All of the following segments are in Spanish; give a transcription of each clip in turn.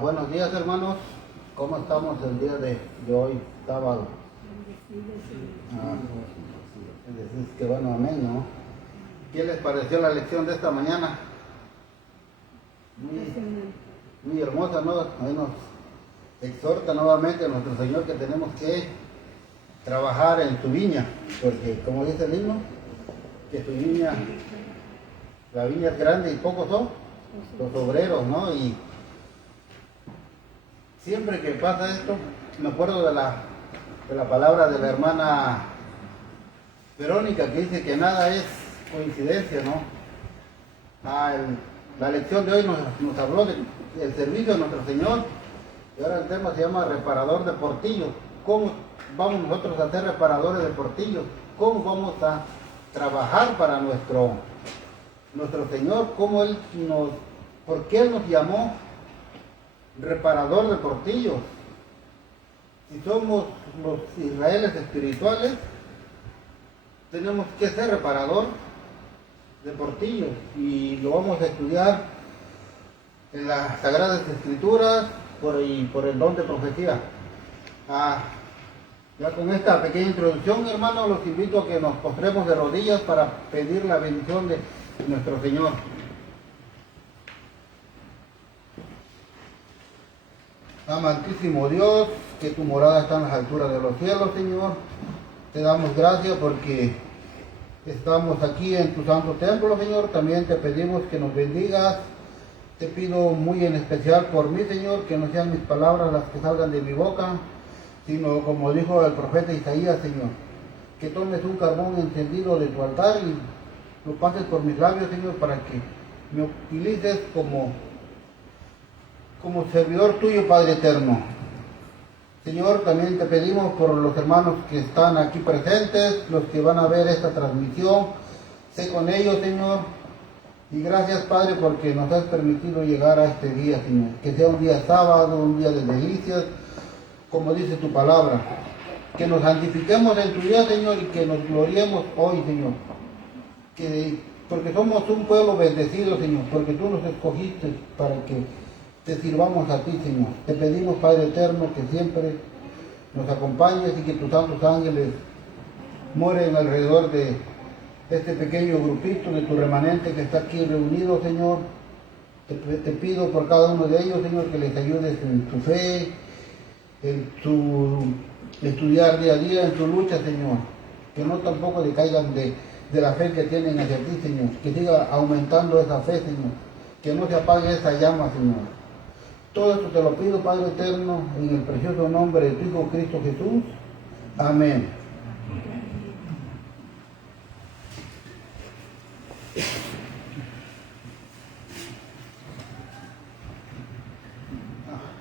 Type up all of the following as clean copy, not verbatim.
Buenos días, hermanos. ¿Cómo estamos el día de hoy, sábado? Decís que bueno, amén, ¿no? ¿Qué les pareció la lección de esta mañana? Muy hermosa, ¿no? Ahí nos exhorta nuevamente a nuestro Señor que tenemos que trabajar en tu viña, porque como dice el himno, que tu viña, la viña es grande y pocos son los obreros, ¿no? Y siempre que pasa esto, me acuerdo de la palabra de la hermana Verónica, que dice que nada es coincidencia, ¿no? La lección de hoy nos habló del servicio de nuestro Señor, y ahora el tema se llama reparador de portillos. ¿Cómo vamos nosotros a ser reparadores de portillos? ¿Cómo vamos a trabajar para nuestro Señor? ¿Por qué Él nos llamó reparador de portillos? Si somos los Israeles espirituales, tenemos que ser reparador de portillos, y lo vamos a estudiar en las Sagradas Escrituras por el don de profecía. Ya con esta pequeña introducción, hermanos, los invito a que nos postremos de rodillas para pedir la bendición de nuestro Señor. Amantísimo Dios, que tu morada está en las alturas de los cielos, Señor. Te damos gracias porque estamos aquí en tu santo templo, Señor. También te pedimos que nos bendigas. Te pido muy en especial por mí, Señor, que no sean mis palabras las que salgan de mi boca, sino como dijo el profeta Isaías, Señor, que tomes un carbón encendido de tu altar y lo pases por mis labios, Señor, para que me utilices como servidor tuyo, Padre eterno. Señor, también te pedimos por los hermanos que están aquí presentes, los que van a ver esta transmisión. Sé con ellos, Señor. Y gracias, Padre, porque nos has permitido llegar a este día, Señor. Que sea un día sábado, un día de delicias, como dice tu palabra. Que nos santifiquemos en tu día, Señor, y que nos gloriemos hoy, Señor. Porque somos un pueblo bendecido, Señor, porque tú nos escogiste para que te sirvamos a ti, Señor. Te pedimos, Padre eterno, que siempre nos acompañes y que tus santos ángeles moren alrededor de este pequeño grupito de tu remanente que está aquí reunido, Señor. Te pido por cada uno de ellos, Señor, que les ayudes en su fe, en su estudiar día a día, en su lucha, Señor. Que no tampoco decaigan de la fe que tienen hacia ti, Señor. Que siga aumentando esa fe, Señor. Que no se apague esa llama, Señor. Todo esto te lo pido, Padre eterno, en el precioso nombre de tu Hijo Cristo Jesús. Amén.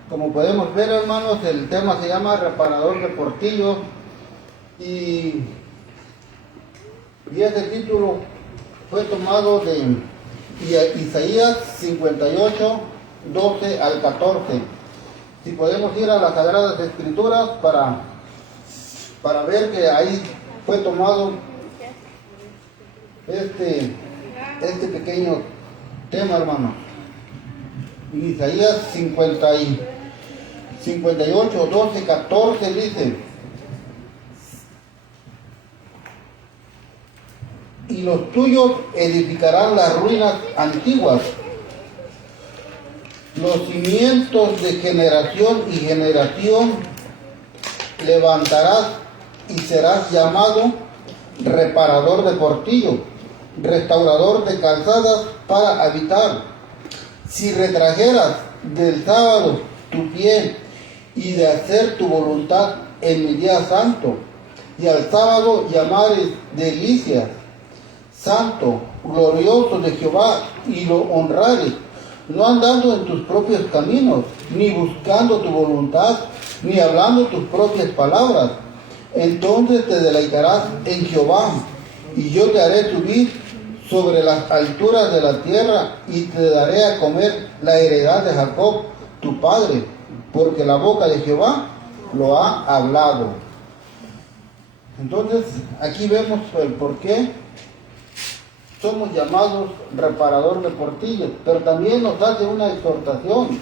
Como podemos ver, hermanos, el tema se llama reparador de portillos, y ese título fue tomado de Isaías 58, 12 al 14. Si podemos ir a las Sagradas Escrituras para ver que ahí fue tomado este pequeño tema, hermano. Isaías 58, 12, 14 dice: y los tuyos edificarán las ruinas antiguas, los cimientos de generación y generación levantarás, y serás llamado reparador de portillo, restaurador de calzadas para habitar. Si retrajeras del sábado tu pie y de hacer tu voluntad en mi día santo, y al sábado llamares delicias, santo, glorioso de Jehová, y lo honrares, no andando en tus propios caminos, ni buscando tu voluntad, ni hablando tus propias palabras, entonces te deleitarás en Jehová, y yo te haré subir sobre las alturas de la tierra, y te daré a comer la heredad de Jacob, tu padre, porque la boca de Jehová lo ha hablado. Entonces, aquí vemos el por qué somos llamados reparador de portillos, pero también nos hace una exhortación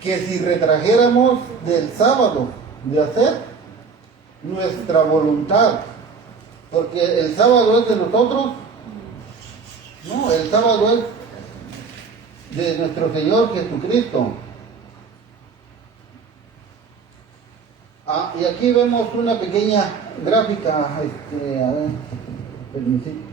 que si retrajéramos del sábado de hacer nuestra voluntad, porque el sábado es de nosotros, no, el sábado es de nuestro Señor Jesucristo. Y aquí vemos una pequeña gráfica, a ver, permítame.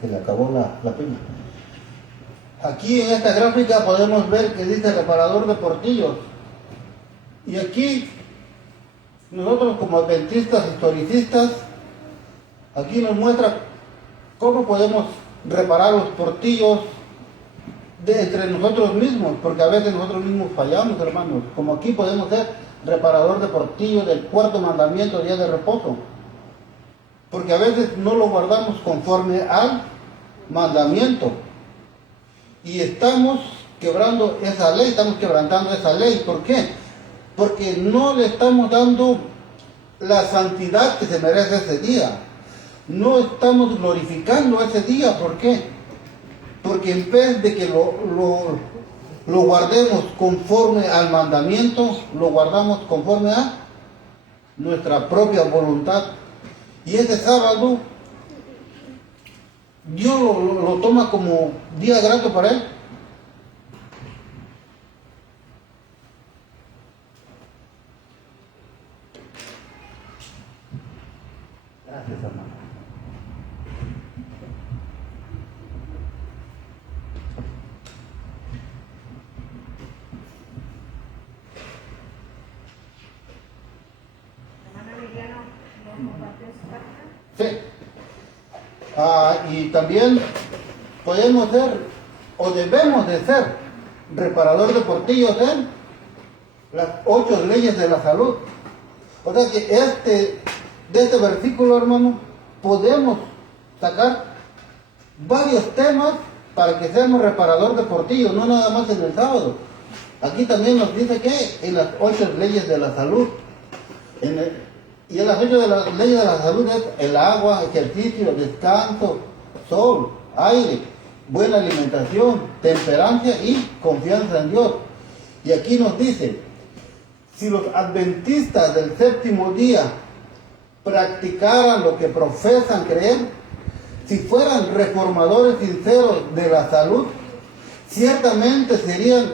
Se le acabó la pila. Aquí en esta gráfica podemos ver que dice reparador de portillos. Y aquí nosotros como adventistas historicistas, aquí nos muestra cómo podemos reparar los portillos entre nosotros mismos, porque a veces nosotros mismos fallamos, hermanos. Como aquí podemos ser reparador de portillos del cuarto mandamiento, día de reposo. Porque a veces no lo guardamos conforme al mandamiento. Y estamos quebrando esa ley, estamos quebrantando esa ley. ¿Por qué? Porque no le estamos dando la santidad que se merece ese día. No estamos glorificando ese día. ¿Por qué? Porque en vez de que lo guardemos conforme al mandamiento, lo guardamos conforme a nuestra propia voluntad. Y ese sábado, Dios lo toma como día grato para él. Gracias, hermano. Sí. Y también podemos ser, o debemos de ser, reparador de portillos en las 8 leyes de la salud. O sea que de este versículo, hermano, podemos sacar varios temas para que seamos reparador de portillos, no nada más en el sábado. Aquí también nos dice que en las 8 leyes de la salud, y en las 8 de las leyes de la salud es el agua, ejercicio, descanso, sol, aire, buena alimentación, temperancia y confianza en Dios. Y aquí nos dice, si los adventistas del séptimo día practicaran lo que profesan creer, si fueran reformadores sinceros de la salud, ciertamente serían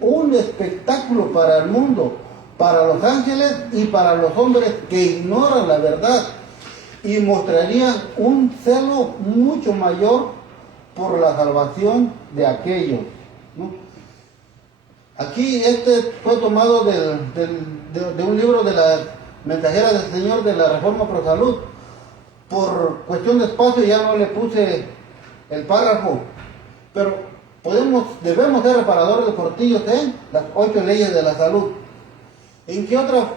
un espectáculo para el mundo, para los ángeles y para los hombres que ignoran la verdad, y mostrarían un celo mucho mayor por la salvación de aquellos, ¿no? Aquí fue tomado de un libro de la Mensajera del Señor de la Reforma Pro Salud. Por cuestión de espacio ya no le puse el párrafo, pero debemos ser reparadores de portillos en las 8 leyes de la salud. ¿En qué otra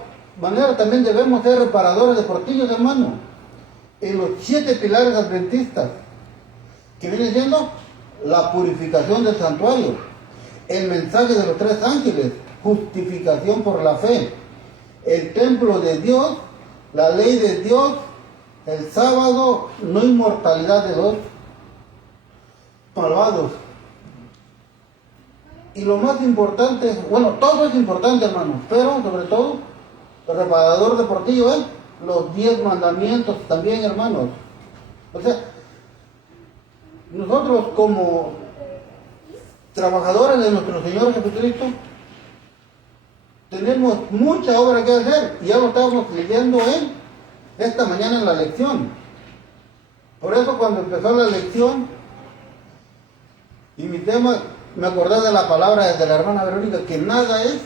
manera también debemos ser reparadores de portillos, hermano? En los 7 pilares adventistas, que viene siendo la purificación del santuario, el mensaje de los 3 ángeles, justificación por la fe, el templo de Dios, la ley de Dios, el sábado, no inmortalidad de los malvados. Y lo más importante, bueno, todo es importante, hermanos, pero sobre todo, el reparador de portillo es los 10 mandamientos también, hermanos. O sea, nosotros como trabajadores de nuestro Señor Jesucristo, tenemos mucha obra que hacer, y ya lo estábamos leyendo esta mañana en la lección. Por eso cuando empezó la lección, y mi tema, me acordé de la palabra de la hermana Verónica, que nada es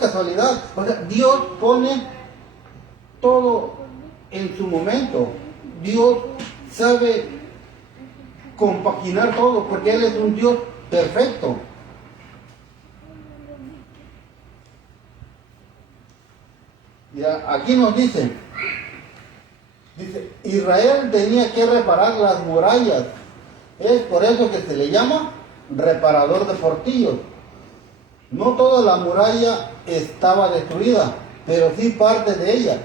casualidad. O sea, Dios pone todo en su momento. Dios sabe compaginar todo, porque Él es un Dios perfecto. Ya, aquí nos dice, Israel tenía que reparar las murallas. Es por eso que se le llama reparador de portillos. No toda la muralla estaba destruida, pero sí parte de ella.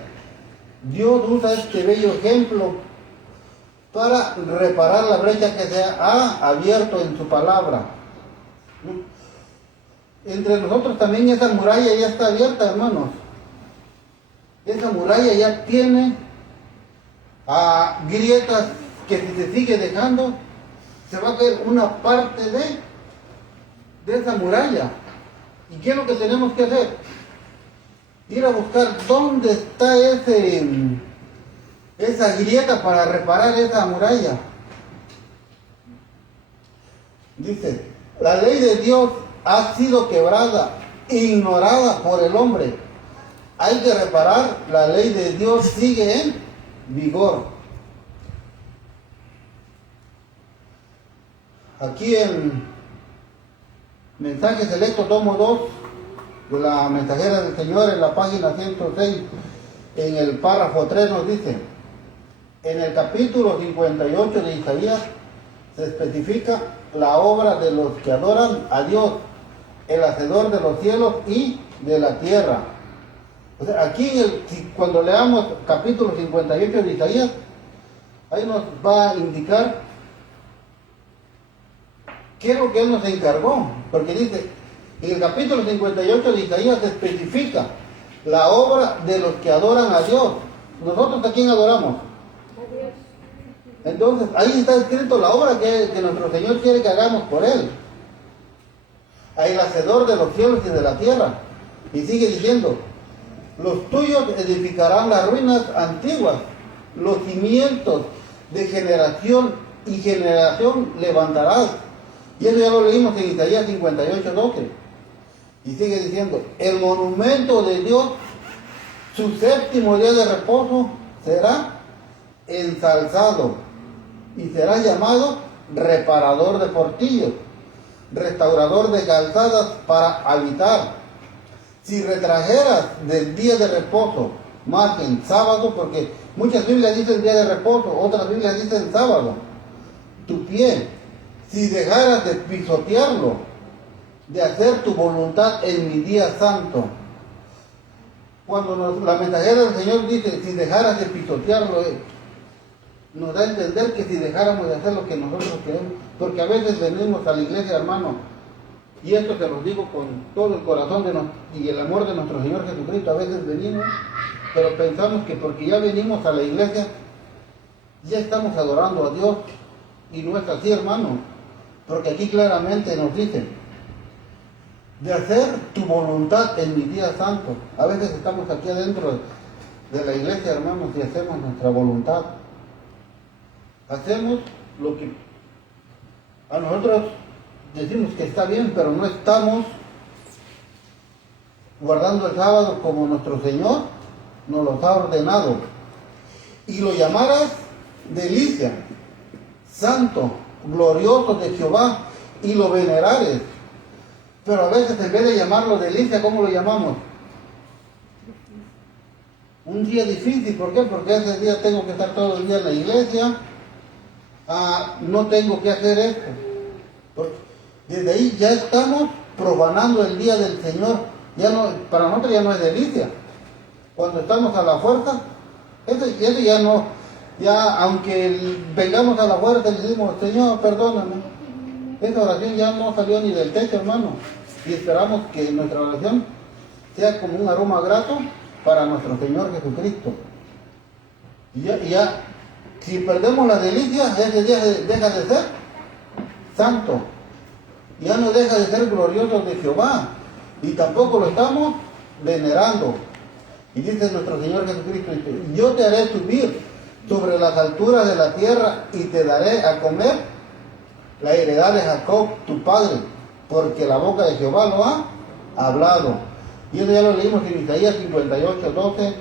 Dios usa este bello ejemplo para reparar la brecha que se ha abierto en su palabra. Entre nosotros también esa muralla ya está abierta, hermanos. Esa muralla ya tiene grietas que si se sigue dejando, se va a caer una parte de esa muralla. ¿Y qué es lo que tenemos que hacer? Ir a buscar dónde está esa grieta para reparar esa muralla. Dice, la ley de Dios ha sido quebrada, ignorada por el hombre. Hay que reparar, la ley de Dios sigue en vigor. Aquí en Mensaje Selecto, tomo 2, de la Mensajera del Señor, en la página 106, en el párrafo 3 nos dice, en el capítulo 58 de Isaías se especifica la obra de los que adoran a Dios, el hacedor de los cielos y de la tierra. O sea, aquí cuando leamos capítulo 58 de Isaías, ahí nos va a indicar qué es lo que Él nos encargó, porque dice, en el capítulo 58 de Isaías se especifica la obra de los que adoran a Dios. ¿Nosotros a quién adoramos? A Dios. Entonces, ahí está escrito la obra que nuestro Señor quiere que hagamos por Él. El hacedor de los cielos y de la tierra. Y sigue diciendo, los tuyos edificarán las ruinas antiguas, los cimientos de generación y generación levantarás. Y eso ya lo leímos en Isaías 58:12. Y sigue diciendo, el monumento de Dios, su séptimo día de reposo, será ensalzado y será llamado reparador de portillos, restaurador de calzadas para habitar. Si retrajeras del día de reposo, marquen sábado, porque muchas Biblias dicen día de reposo, otras Biblias dicen sábado, tu pie, si dejaras de pisotearlo, de hacer tu voluntad en mi día santo. Cuando la Mensajera del Señor dice, si dejaras de pisotearlo, nos da a entender que si dejáramos de hacer lo que nosotros queremos, porque a veces venimos a la iglesia, hermano, y esto se los digo con todo el corazón y el amor de nuestro Señor Jesucristo, a veces venimos, pero pensamos que porque ya venimos a la iglesia, ya estamos adorando a Dios, y no es así, hermano, porque aquí claramente nos dice, de hacer tu voluntad en mi día santo. A veces estamos aquí adentro de la iglesia, hermanos, y hacemos nuestra voluntad. Hacemos lo que a nosotros decimos que está bien, pero no estamos guardando el sábado como nuestro Señor nos lo ha ordenado. Y lo llamarás delicia, santo, glorioso de Jehová, y lo venerares. Pero a veces en vez de llamarlo delicia, ¿cómo lo llamamos? Un día difícil. ¿Por qué? Porque ese día tengo que estar todo el día en la iglesia. No tengo que hacer esto. Desde ahí ya estamos profanando el día del Señor. Ya no, para nosotros ya no es delicia. Cuando estamos a la fuerza, ese ya no, ya aunque vengamos a la fuerza y decimos, Señor, perdóname. Esa oración ya no salió ni del techo, hermano. Y esperamos que nuestra oración sea como un aroma grato para nuestro Señor Jesucristo. Y ya, si perdemos la delicia, ese día deja de ser santo. Ya no deja de ser glorioso de Jehová. Y tampoco lo estamos venerando. Y dice nuestro Señor Jesucristo, yo te haré subir sobre las alturas de la tierra y te daré a comer la heredad de Jacob, tu padre, porque la boca de Jehová lo ha hablado. Y eso ya lo leímos en Isaías 58:12,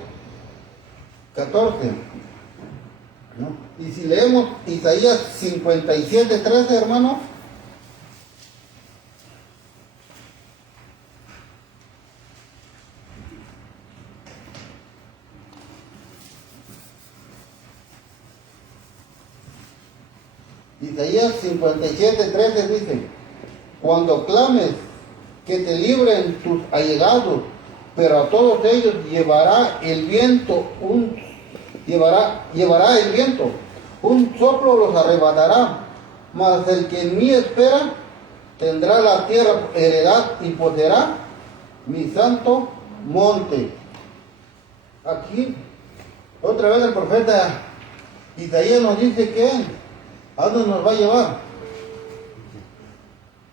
14. ¿no? Y si leemos Isaías 57:13, hermano. Isaías 57:13 dice: cuando clames que te libren tus allegados, pero a todos ellos llevará el viento, llevará el viento, un soplo los arrebatará, mas el que en mí espera tendrá la tierra heredad y poseerá mi santo monte. Aquí, otra vez el profeta Isaías nos dice que ¿a dónde nos va a llevar?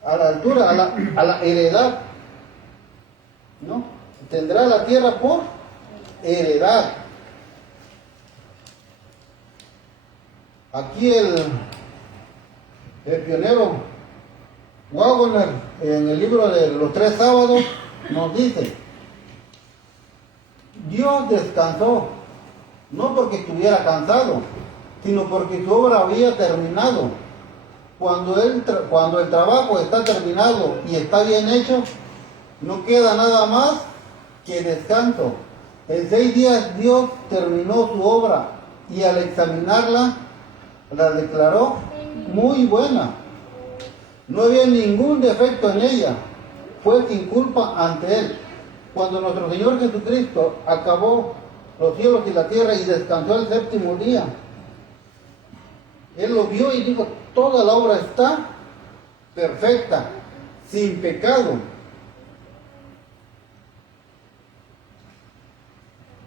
A la altura, a la heredad, ¿no? Tendrá la tierra por heredad. Aquí el pionero Waggoner, en el libro de los 3 sábados, nos dice: Dios descansó, no porque estuviera cansado, sino porque su obra había terminado. Cuando el trabajo está terminado y está bien hecho, no queda nada más que descanso. En 6 días Dios terminó su obra y al examinarla la declaró muy buena. No había ningún defecto en ella, fue sin culpa ante Él. Cuando nuestro Señor Jesucristo acabó los cielos y la tierra y descansó el 7º día, Él lo vio y dijo: toda la obra está perfecta, sin pecado.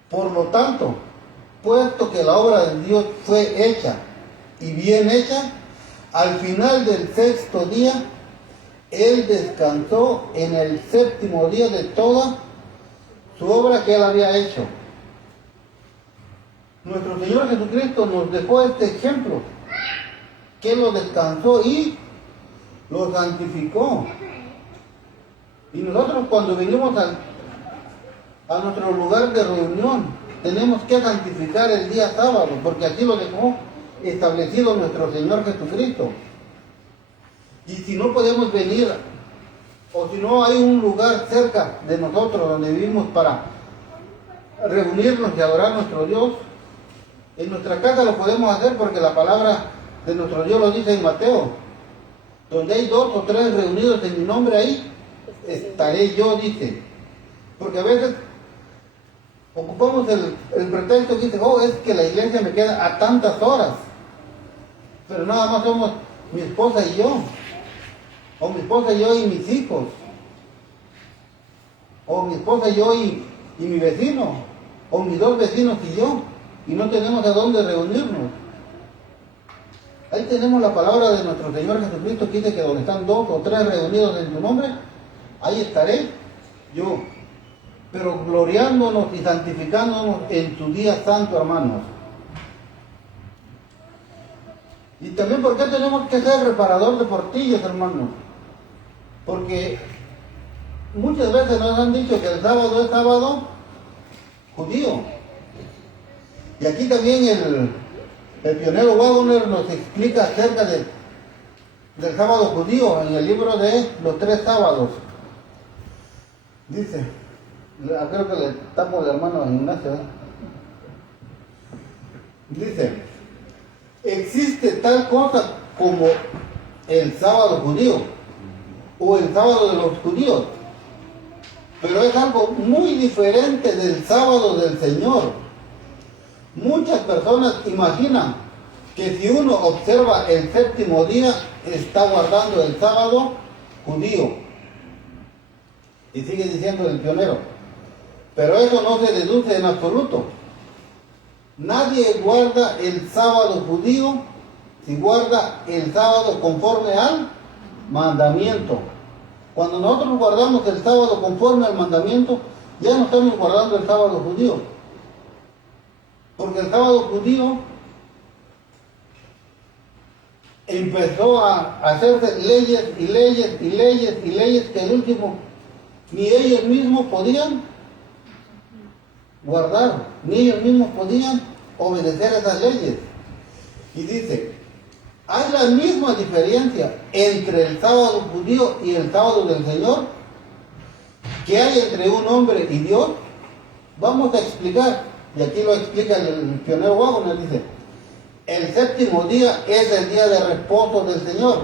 Por lo tanto, puesto que la obra de Dios fue hecha y bien hecha, al final del 6º día, Él descansó en el 7º día de toda su obra que Él había hecho. Nuestro Señor Jesucristo nos dejó este ejemplo, que Él lo descansó y lo santificó. Y nosotros cuando venimos a nuestro lugar de reunión, tenemos que santificar el día sábado, porque así lo dejó establecido nuestro Señor Jesucristo. Y si no podemos venir, o si no hay un lugar cerca de nosotros donde vivimos para reunirnos y adorar a nuestro Dios, en nuestra casa lo podemos hacer, porque la palabra de nuestro Dios lo dice en Mateo: donde hay 2 o 3 reunidos en mi nombre, ahí estaré yo, dice. Porque a veces ocupamos el pretexto que dice: oh, es que la iglesia me queda a tantas horas, pero nada más somos mi esposa y yo, o mi esposa y yo y mis hijos, o mi esposa y yo y mi vecino, o mis 2 vecinos y yo, y no tenemos a dónde reunirnos. Ahí tenemos la palabra de nuestro Señor Jesucristo, que dice que donde están 2 o 3 reunidos en su nombre, ahí estaré yo. Pero gloriándonos y santificándonos en su día santo, hermanos. Y también, ¿por qué tenemos que ser reparador de portillos, hermanos? Porque muchas veces nos han dicho que el sábado es sábado judío. Y aquí también el pionero Waggoner nos explica acerca del sábado judío en el libro de los 3 sábados. Dice, creo que le tapo al hermano Ignacio, ¿eh? Dice: existe tal cosa como el sábado judío o el sábado de los judíos, pero es algo muy diferente del sábado del Señor. Muchas personas imaginan que si uno observa el 7º día, está guardando el sábado judío. Y sigue diciendo el pionero: pero eso no se deduce en absoluto. Nadie guarda el sábado judío si guarda el sábado conforme al mandamiento. Cuando nosotros guardamos el sábado conforme al mandamiento, ya no estamos guardando el sábado judío. Porque el sábado judío empezó a hacerse leyes y leyes y leyes y leyes que al último ni ellos mismos podían guardar, ni ellos mismos podían obedecer esas leyes. Y dice, hay la misma diferencia entre el sábado judío y el sábado del Señor que hay entre un hombre y Dios. Vamos a explicar, y aquí lo explica el pionero Wagner, dice, el séptimo día es el día de reposo del Señor,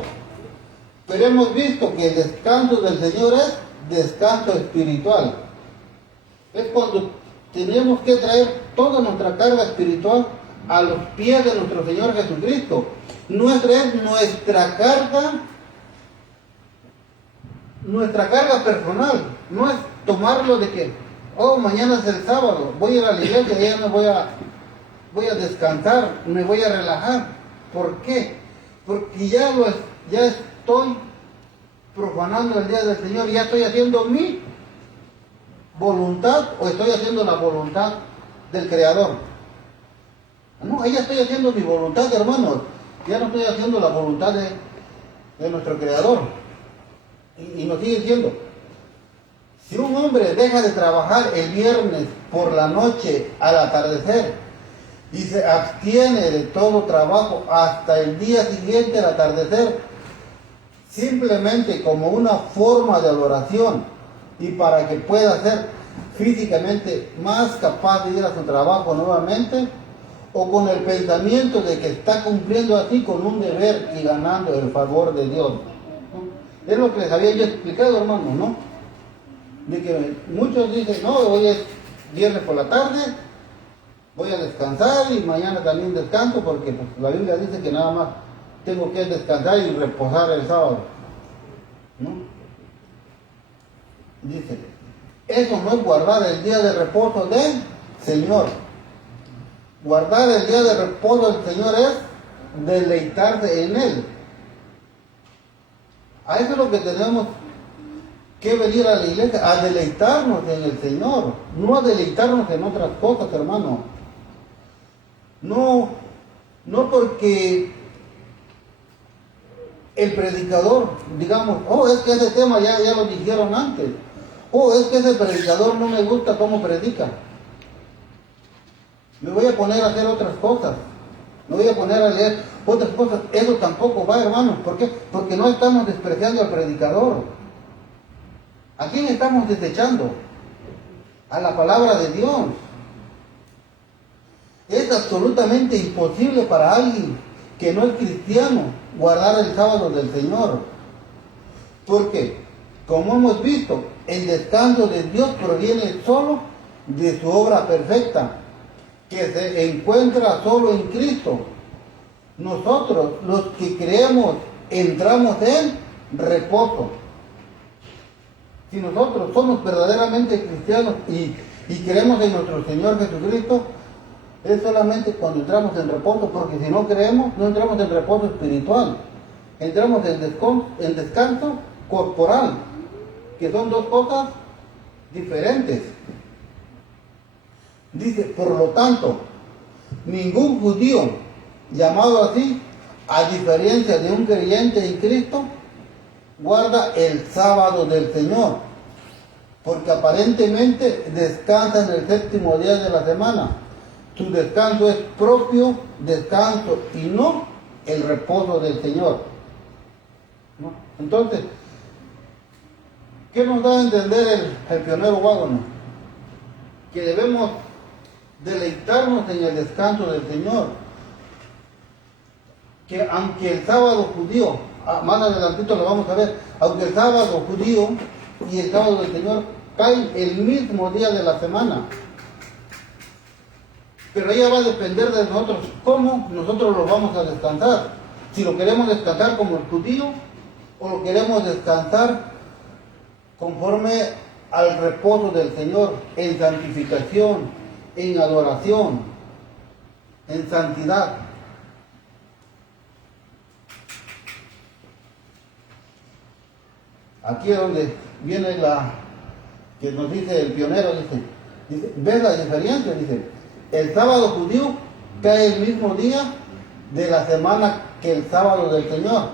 pero hemos visto que el descanso del Señor es descanso espiritual. Es cuando tenemos que traer toda nuestra carga espiritual a los pies de nuestro Señor Jesucristo. Nuestra carga personal, no es tomarlo de que, oh, mañana es el sábado, voy a ir a la iglesia y ya me voy a descansar, me voy a relajar. ¿Por qué? Porque ya estoy profanando el día del Señor, ya estoy haciendo mi voluntad o estoy haciendo la voluntad del Creador. No, ya estoy haciendo mi voluntad, hermanos, ya no estoy haciendo la voluntad de nuestro Creador. Y nos sigue diciendo, si un hombre deja de trabajar el viernes por la noche al atardecer y se abstiene de todo trabajo hasta el día siguiente al atardecer, simplemente como una forma de adoración y para que pueda ser físicamente más capaz de ir a su trabajo nuevamente, o con el pensamiento de que está cumpliendo así con un deber y ganando el favor de Dios. Es lo que les había yo explicado, hermano, ¿no? De que muchos dicen, no, hoy es viernes por la tarde, voy a descansar y mañana también descanso, porque pues, la Biblia dice que nada más tengo que descansar y reposar el sábado, ¿no? Dice, eso no es guardar el día de reposo del Señor. Guardar el día de reposo del Señor es deleitarse en Él. A eso es lo que tenemos que venir a la iglesia, a deleitarnos en el Señor, no a deleitarnos en otras cosas, hermano. No porque el predicador, digamos, oh, es que ese tema ya lo dijeron antes, oh, es que ese predicador no me gusta cómo predica. Me voy a poner a hacer otras cosas, me voy a poner a leer otras cosas. Eso tampoco va, hermanos. ¿Por qué? Porque no estamos despreciando al predicador. ¿A quién estamos desechando? A la palabra de Dios. Es absolutamente imposible para alguien que no es cristiano guardar el sábado del Señor. Porque, como hemos visto, el descanso de Dios proviene solo de su obra perfecta, que se encuentra solo en Cristo. Nosotros, los que creemos, entramos en reposo. Si nosotros somos verdaderamente cristianos y creemos en nuestro Señor Jesucristo, es solamente cuando entramos en reposo, porque si no creemos, no entramos en reposo espiritual. Entramos en descanso corporal, que son dos cosas diferentes. Dice, por lo tanto, ningún judío llamado así, a diferencia de un creyente en Cristo, guarda el sábado del Señor, porque aparentemente descansa en el séptimo día de la semana. Su descanso es propio descanso y no el reposo del Señor, ¿no? Entonces, ¿qué nos da a entender el pionero Wagner? Que debemos deleitarnos en el descanso del Señor. Que aunque el sábado judío, más adelantito lo vamos a ver, aunque el sábado judío y el sábado del Señor caen el mismo día de la semana, pero ella va a depender de nosotros, cómo nosotros lo vamos a descansar. Si lo queremos descansar como el judío, o lo queremos descansar conforme al reposo del Señor, en santificación, en adoración, en santidad. Aquí es donde viene que nos dice el pionero, dice, ¿ves la diferencia? Dice, el sábado judío cae el mismo día de la semana que el sábado del Señor,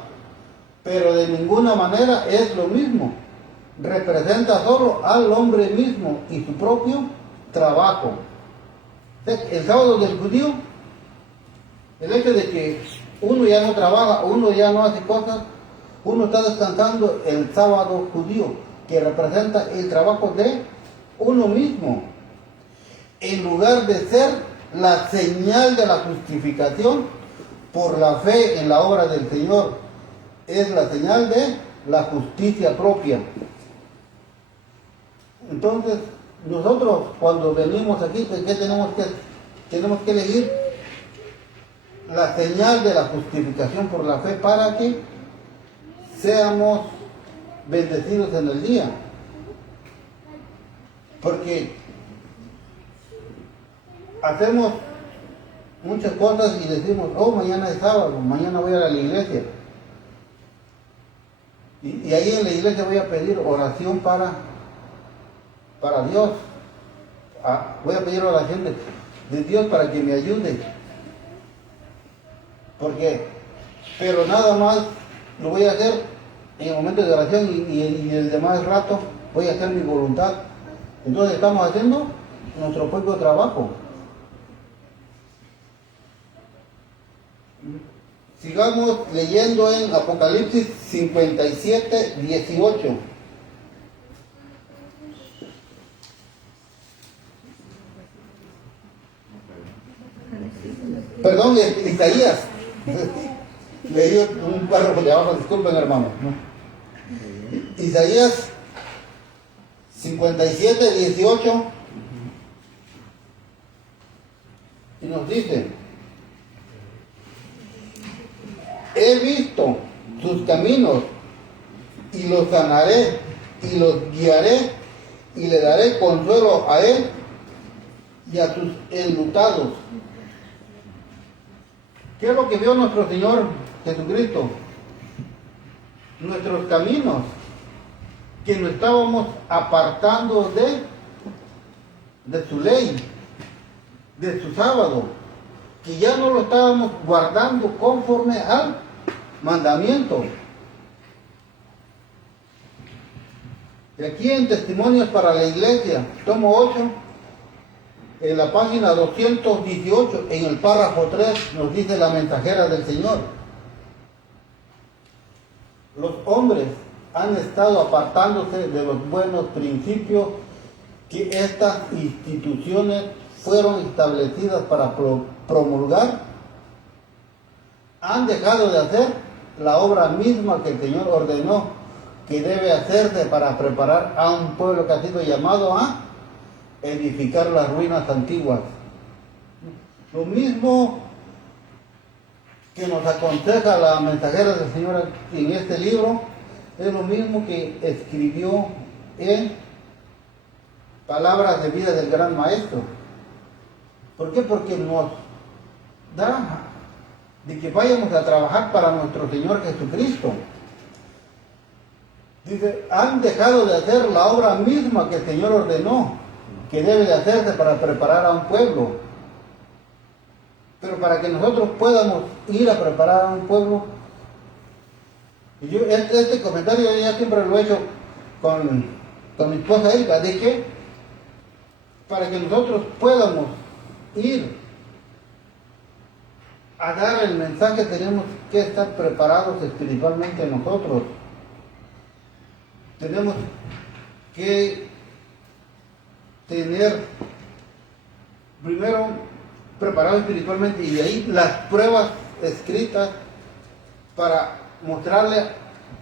pero de ninguna manera es lo mismo. Representa solo al hombre mismo y su propio trabajo. El sábado del judío El hecho de que uno ya no trabaja, uno ya no hace cosas, uno está descansando el sábado judío, que representa el trabajo de uno mismo, en lugar de ser la señal de la justificación por la fe en la obra del Señor. Es la señal de la justicia propia. Entonces, nosotros cuando venimos aquí, pues, ¿qué tenemos que hacer? Tenemos que elegir la señal de la justificación por la fe para que seamos bendecidos en el día. Porque hacemos muchas cosas y decimos, oh, mañana es sábado, mañana voy a la iglesia. Y ahí en la iglesia voy a pedir oración para Dios. Voy a pedir oración de Dios para que me ayude. Pero nada más lo voy a hacer en el momento de oración y el demás rato voy a hacer mi voluntad. Entonces estamos haciendo nuestro propio trabajo. Sigamos leyendo en Apocalipsis 57, 18. Perdón, Isaías. Leí un párrafo de abajo, disculpen hermano. Isaías 57, 18. Y nos dice: he visto sus caminos y los sanaré y los guiaré y le daré consuelo a él y a sus enlutados. ¿Qué es lo que vio nuestro Señor Jesucristo? Nuestros caminos, que nos estábamos apartando de su ley, de su sábado, que ya no lo estábamos guardando conforme al mandamiento. Y aquí en Testimonios para la Iglesia, tomo 8, en la página 218, en el párrafo 3, nos dice la mensajera del Señor: los hombres han estado apartándose de los buenos principios que estas instituciones fueron establecidas para promulgar. Han dejado de hacer la obra misma que el Señor ordenó que debe hacerse para preparar a un pueblo que ha sido llamado a edificar las ruinas antiguas. Lo mismo que nos aconseja la mensajera del Señor en este libro es lo mismo que escribió en Palabras de Vida del Gran Maestro. ¿Por qué? Porque nos da de que vayamos a trabajar para nuestro Señor Jesucristo. Dice, han dejado de hacer la obra misma que el Señor ordenó que debe de hacerse para preparar a un pueblo. Pero para que nosotros podamos ir a preparar a un pueblo, y yo este comentario ya siempre lo he hecho con mi esposa Erika, de que para que nosotros podamos ir a dar el mensaje tenemos que estar preparados espiritualmente nosotros. Tenemos que tener primero preparado espiritualmente y de ahí las pruebas escritas para mostrarle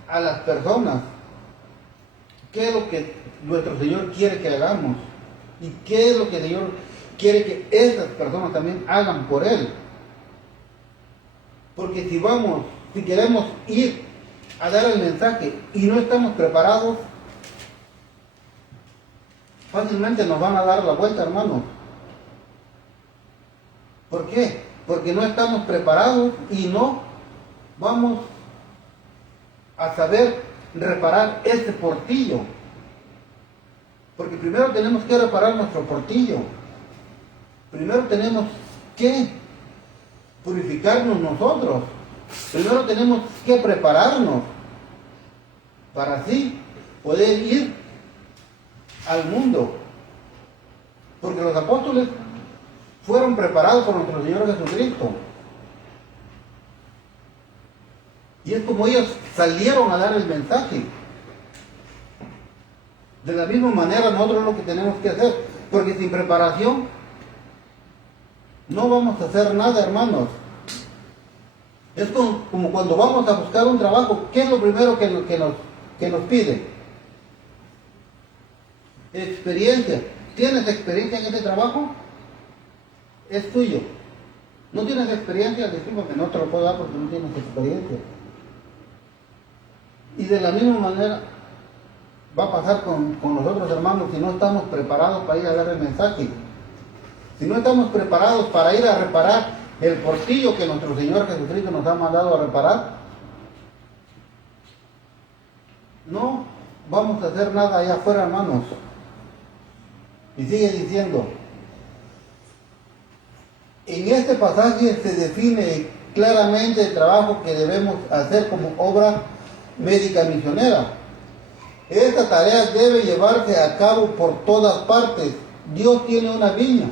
a las personas qué es lo que nuestro Señor quiere que hagamos y qué es lo que el Señor quiere que esas personas también hagan por Él. Porque si queremos ir a dar el mensaje y no estamos preparados, fácilmente nos van a dar la vuelta, hermanos. ¿Por qué? Porque no estamos preparados y no vamos a saber reparar este portillo. Porque primero tenemos que reparar nuestro portillo. Primero tenemos que purificarnos nosotros. Primero tenemos que prepararnos para así poder ir al mundo. Porque los apóstoles fueron preparados por nuestro Señor Jesucristo. Y es como ellos salieron a dar el mensaje. De la misma manera nosotros es lo que tenemos que hacer, porque sin preparación no vamos a hacer nada, hermanos. Es como cuando vamos a buscar un trabajo, ¿qué es lo primero que nos pide? Experiencia. ¿Tienes experiencia en ese trabajo? Es tuyo. ¿No tienes experiencia? Discúlpame, no te lo puedo dar porque no tienes experiencia. Y de la misma manera va a pasar con nosotros, hermanos, si no estamos preparados para ir a dar el mensaje. Si no estamos preparados para ir a reparar el portillo que nuestro Señor Jesucristo nos ha mandado a reparar, no vamos a hacer nada allá afuera, hermanos. Y sigue diciendo, en este pasaje se define claramente el trabajo que debemos hacer como obra médica misionera. Esta tarea debe llevarse a cabo por todas partes. Dios tiene una viña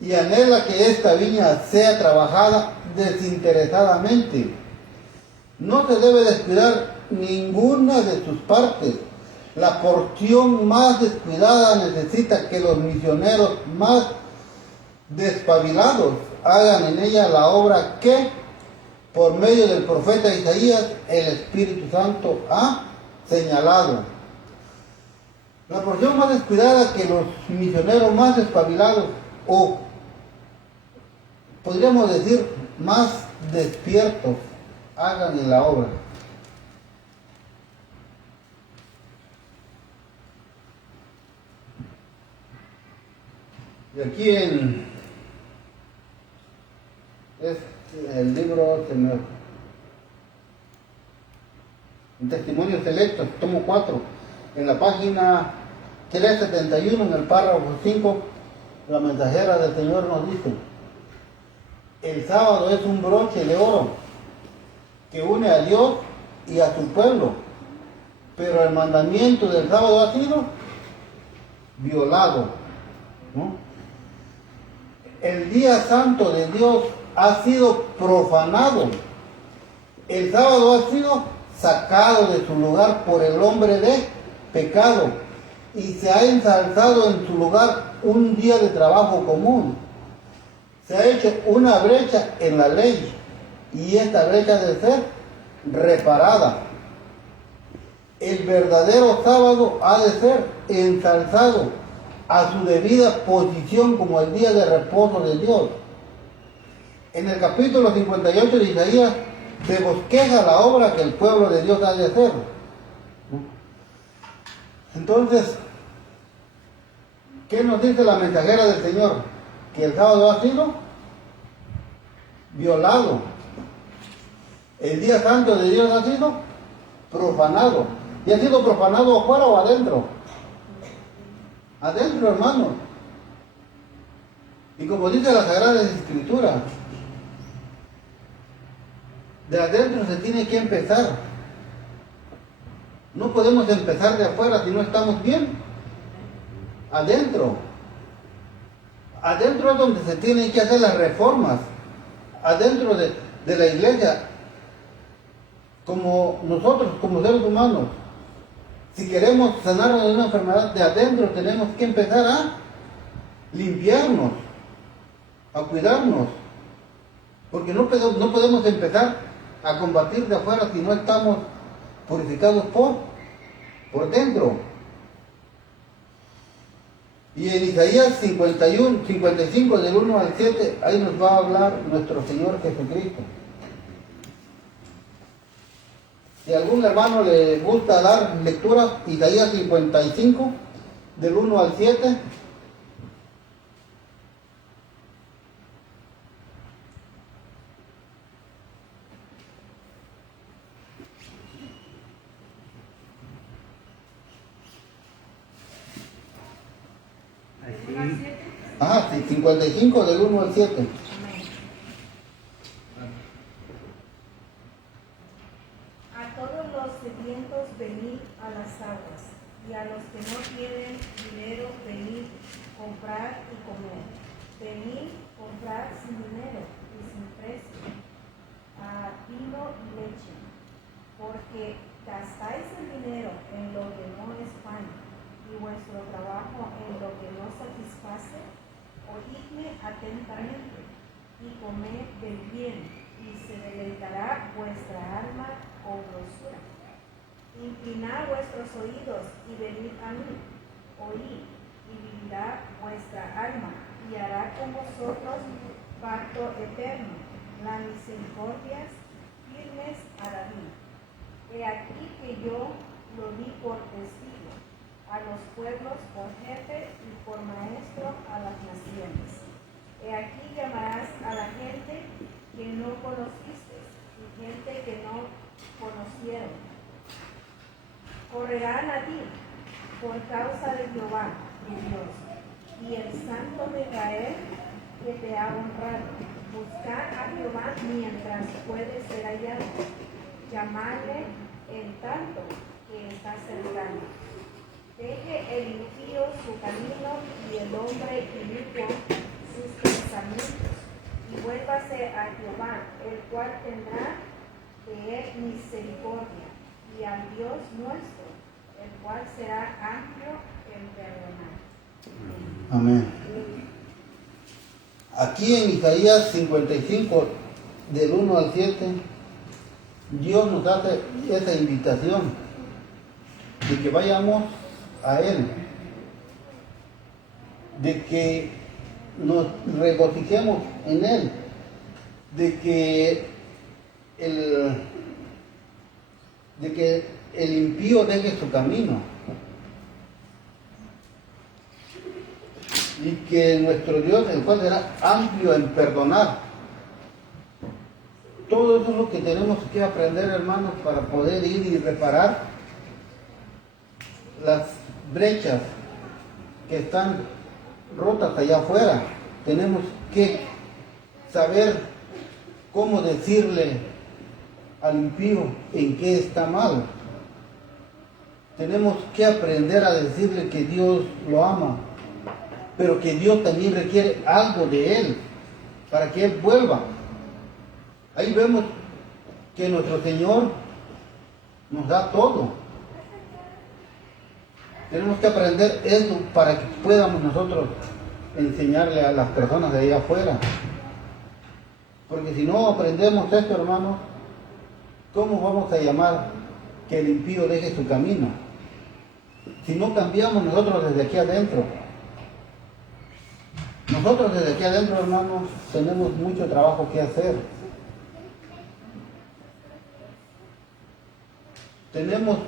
y anhela que esta viña sea trabajada desinteresadamente. No se debe descuidar ninguna de sus partes. La porción más descuidada necesita que los misioneros más despabilados hagan en ella la obra que, por medio del profeta Isaías, el Espíritu Santo ha señalado. La porción más descuidada que los misioneros más despabilados, o podríamos decir más despiertos, hagan en la obra. Y aquí en el libro en Testimonios Selectos, tomo 4, en la página 371, en el párrafo 5, la mensajera del Señor nos dice: el sábado es un broche de oro que une a Dios y a su pueblo, pero el mandamiento del sábado ha sido violado, ¿no? El día santo de Dios ha sido profanado. El sábado ha sido sacado de su lugar por el hombre de pecado y se ha ensalzado en su lugar un día de trabajo común. Se ha hecho una brecha en la ley y esta brecha debe ser reparada. El verdadero sábado ha de ser ensalzado a su debida posición como el día de reposo de Dios. En el capítulo 58 de Isaías se bosqueja la obra que el pueblo de Dios ha de hacer. Entonces, ¿qué nos dice la mensajera del Señor? Que el sábado ha sido violado. El día santo de Dios ha sido profanado. ¿Y ha sido profanado afuera o adentro? Adentro, hermanos. Y como dice la Sagrada Escritura, de adentro se tiene que empezar. No podemos empezar de afuera si no estamos bien. Adentro. Adentro es donde se tienen que hacer las reformas. Adentro de la iglesia. Como nosotros, como seres humanos, si queremos sanarnos de una enfermedad de adentro, tenemos que empezar a limpiarnos, a cuidarnos. Porque no podemos empezar a combatir de afuera si no estamos purificados por dentro. Y en Isaías 55 del 1 al 7, ahí nos va a hablar nuestro Señor Jesucristo. Si a algún hermano le gusta dar lectura, Isaías 55 del 1 al 7. Ajá, sí, 55 del 1 al 7. A todos los sedientos venid a las aguas, y a los que no tienen dinero venid, comprar y comer. Venid, comprar sin dinero y sin precio, a vino y leche, comed del bien, y se deleitará vuestra alma con dulzura. Inclinad vuestros oídos y venid a mí, oíd, y vivirá vuestra alma, y hará con vosotros pacto eterno, las misericordias firmes a David. He aquí que yo lo di por testigo, a los pueblos por jefe y por maestro a las naciones. He aquí llamarás a la gente que no conociste, y gente que no conocieron. Correrán a ti por causa de Jehová, tu Dios, y el Santo de Israel que te ha honrado. Buscad a Jehová mientras puede ser hallado. Llamadle en tanto que está cercano. Deje el impío su camino y el hombre inicuo sus pensamientos, y vuélvase a Jehová, el cual tendrá de él misericordia, y al Dios nuestro, el cual será amplio en perdonar. Amén. Aquí en Isaías 55, del 1 al 7, Dios nos hace esa invitación de que vayamos a Él, de que nos regocijemos en Él, de que el impío deje su camino y que nuestro Dios, el cual será amplio en perdonar. Todo eso es lo que tenemos que aprender, hermanos, para poder ir y reparar las brechas que están rotas allá afuera. Tenemos que saber cómo decirle al impío en qué está mal. Tenemos que aprender a decirle que Dios lo ama, pero que Dios también requiere algo de él para que él vuelva. Ahí vemos que nuestro Señor nos da todo. Tenemos que aprender eso para que podamos nosotros enseñarle a las personas de allá afuera. Porque si no aprendemos esto, hermanos, ¿cómo vamos a llamar que el impío deje su camino? Si no cambiamos nosotros desde aquí adentro. Nosotros desde aquí adentro, hermanos, tenemos mucho trabajo que hacer. Tenemos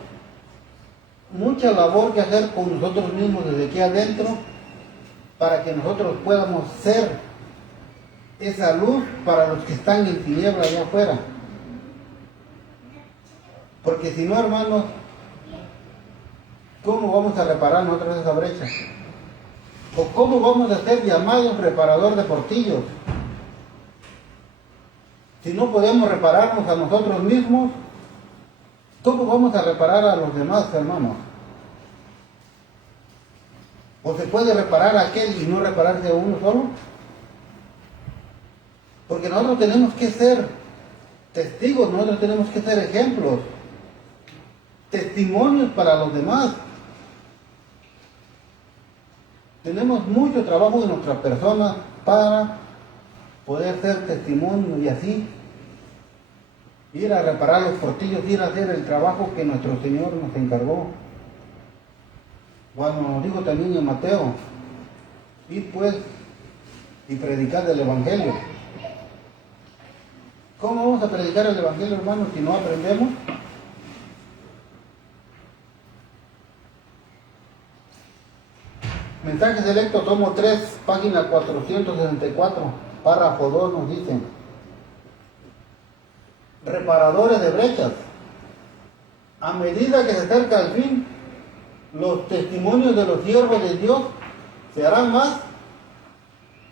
mucha labor que hacer con nosotros mismos desde aquí adentro para que nosotros podamos ser esa luz para los que están en tiniebla allá afuera. Porque si no, hermanos, ¿cómo vamos a reparar nosotros esa brecha? ¿O cómo vamos a ser llamados reparador de portillos? Si no podemos repararnos a nosotros mismos, ¿cómo vamos a reparar a los demás, hermanos? ¿O se puede reparar a aquel y no repararse a uno solo? Porque nosotros tenemos que ser testigos, nosotros tenemos que ser ejemplos, testimonios para los demás. Tenemos mucho trabajo en nuestra persona para poder ser testimonio y así ir a reparar los portillos, ir a hacer el trabajo que nuestro Señor nos encargó. Cuando nos dijo también en Mateo, id pues y predicad el Evangelio. ¿Cómo vamos a predicar el Evangelio, hermanos, si no aprendemos? Mensaje selecto, tomo 3, página 464, párrafo 2, nos dicen: reparadores de brechas. A medida que se acerca el fin, los testimonios de los siervos de Dios se harán más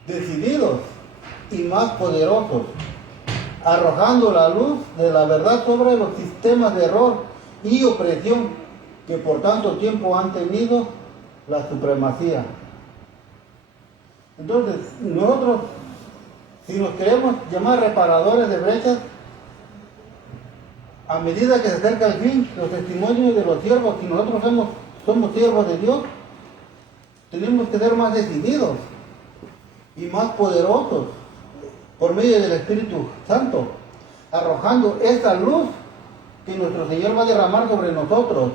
decididos y más poderosos, arrojando la luz de la verdad sobre los sistemas de error y opresión que por tanto tiempo han tenido la supremacía. Entonces, nosotros, si nos queremos llamar reparadores de brechas, a medida que se acerca el fin, los testimonios de los siervos, si nosotros somos siervos de Dios, tenemos que ser más decididos y más poderosos por medio del Espíritu Santo, arrojando esa luz que nuestro Señor va a derramar sobre nosotros.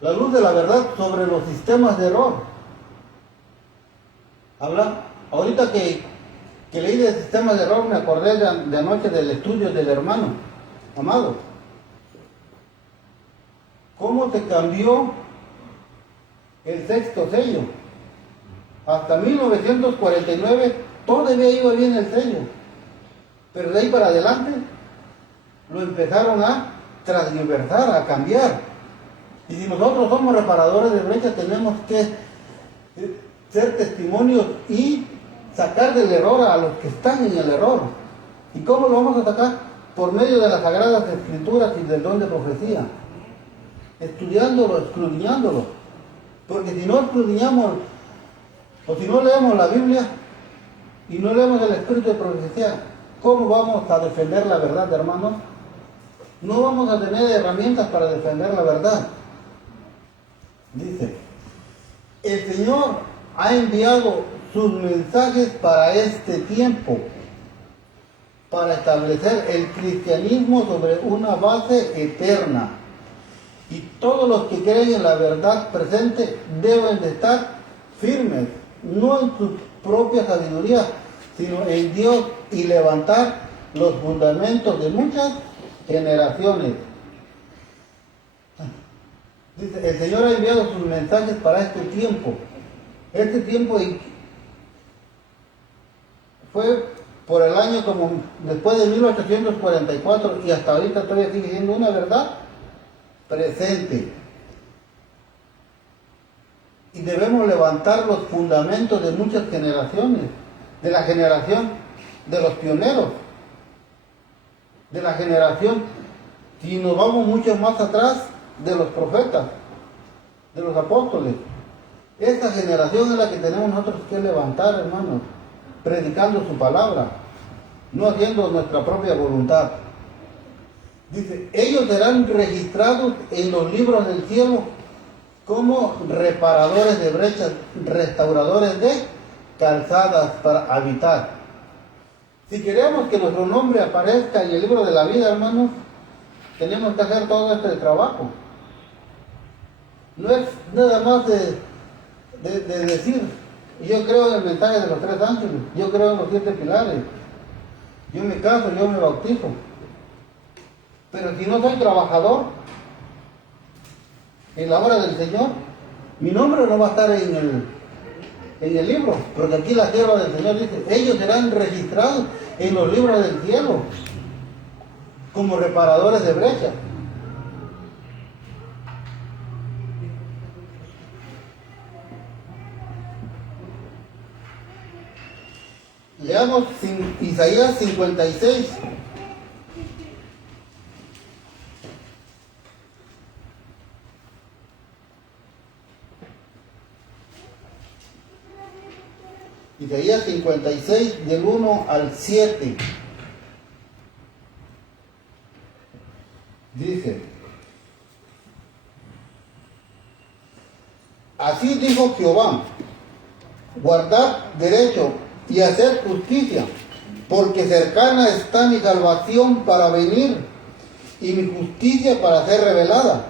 La luz de la verdad sobre los sistemas de error. Ahorita que leí de sistemas de error, me acordé de anoche del estudio del hermano Amado. ¿Cómo se cambió el sexto sello? Hasta 1949 todavía iba bien el sello, pero de ahí para adelante lo empezaron a transversar, a cambiar. Y si nosotros somos reparadores de brechas, tenemos que ser testimonios y sacar del error a los que están en el error. ¿Y cómo lo vamos a sacar? Por medio de las Sagradas Escrituras y del don de profecía. Estudiándolo, escudriñándolo. Porque si no escudriñamos, o si no leemos la Biblia y no leemos el Espíritu de profecía, ¿cómo vamos a defender la verdad, hermanos? No vamos a tener herramientas para defender la verdad. Dice, el Señor ha enviado sus mensajes para este tiempo, para establecer el cristianismo sobre una base eterna. Y todos los que creen en la verdad presente deben de estar firmes, no en su propia sabiduría, sino en Dios, y levantar los fundamentos de muchas generaciones. Dice, el Señor ha enviado sus mensajes para este tiempo. Este tiempo fue por el año como después de 1844 y hasta ahorita todavía sigue siendo una verdad presente. Y debemos levantar los fundamentos de muchas generaciones, de la generación de los pioneros, de la generación, si nos vamos mucho más atrás, de los profetas, de los apóstoles. Esta generación es la que tenemos nosotros que levantar, hermanos, predicando su palabra, no haciendo nuestra propia voluntad. Dice, ellos serán registrados en los libros del cielo como reparadores de brechas, restauradores de calzadas para habitar. Si queremos que nuestro nombre aparezca en el libro de la vida, hermanos, tenemos que hacer todo este trabajo. No es nada más de decir, yo creo en el mensaje de los 3 ángeles, yo creo en los 7 pilares, yo me caso, yo me bautizo. Pero si no soy trabajador en la obra del Señor, mi nombre no va a estar en el libro, porque aquí la sierva del Señor dice, ellos serán registrados en los libros del cielo como reparadores de brechas. Leamos Isaías 56. Isaías 56 del 1 al 7. Dice, así dijo Jehová, guardad derecho y hacer justicia, porque cercana está mi salvación para venir, y mi justicia para ser revelada.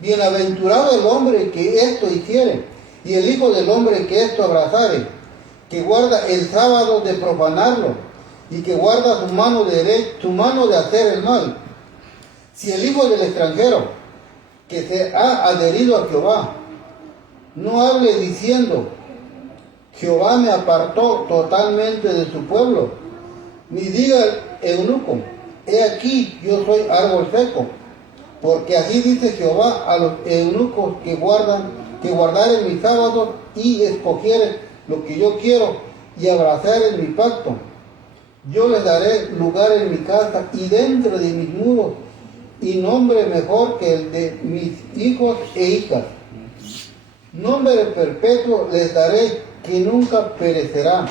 Bienaventurado el hombre que esto hiciere, y el hijo del hombre que esto abrazare, que guarda el sábado de profanarlo, y que guarda su mano de hacer el mal. Si el hijo del extranjero, que se ha adherido a Jehová, no hable diciendo, Jehová me apartó totalmente de su pueblo, ni diga el eunuco, he aquí yo soy árbol seco, porque así dice Jehová a los eunucos que guardaren mis sábados y escogieren lo que yo quiero y abrazaren mi pacto. Yo les daré lugar en mi casa y dentro de mis muros, y nombre mejor que el de mis hijos e hijas. Nombre perpetuo les daré que nunca perecerá.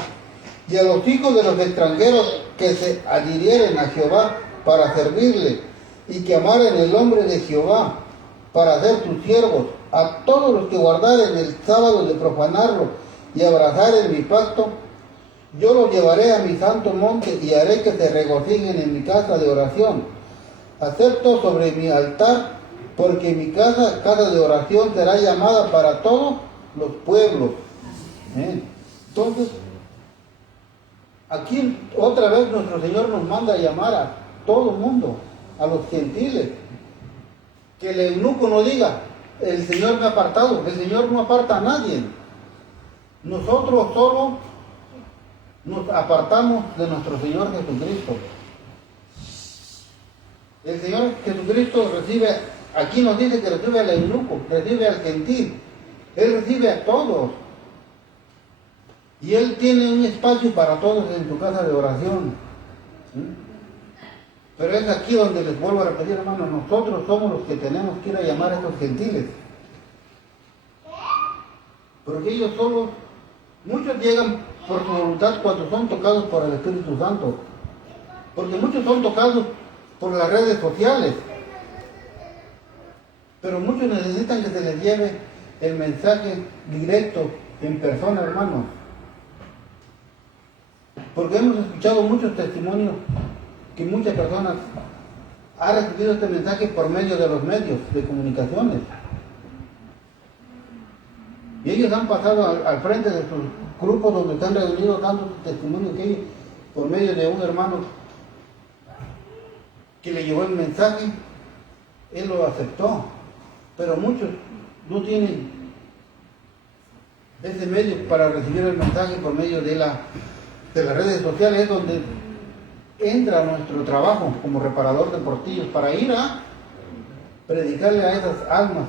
Y a los hijos de los extranjeros que se adhirieren a Jehová para servirle, y que amaren el nombre de Jehová para ser sus siervos, a todos los que guardaren el sábado de profanarlo y abrazaren mi pacto, Yo los llevaré a mi santo monte y haré que se regocijen en mi casa de oración. Acepto sobre mi altar, porque mi casa de oración será llamada para todos los pueblos. Entonces, aquí otra vez nuestro Señor nos manda a llamar a todo el mundo, a los gentiles. Que el eunuco no diga, el Señor me ha apartado. El Señor no aparta a nadie. Nosotros solo nos apartamos de nuestro Señor Jesucristo. El Señor Jesucristo recibe, aquí nos dice que recibe al eunuco, recibe al gentil. Él recibe a todos. Y Él tiene un espacio para todos en su casa de oración. Pero es aquí donde les vuelvo a repetir, hermanos, nosotros somos los que tenemos que ir a llamar a estos gentiles. Porque ellos solos, muchos llegan por su voluntad cuando son tocados por el Espíritu Santo. Porque muchos son tocados por las redes sociales. Pero muchos necesitan que se les lleve el mensaje directo, en persona, hermanos. Porque hemos escuchado muchos testimonios que muchas personas han recibido este mensaje por medio de los medios de comunicaciones. Y ellos han pasado al frente de sus grupos donde están reunidos dando su testimonio que ellos, por medio de un hermano que le llevó el mensaje, él lo aceptó. Pero muchos no tienen ese medio para recibir el mensaje por medio de las redes sociales, es donde entra nuestro trabajo como reparador de portillos para ir a predicarle a esas almas.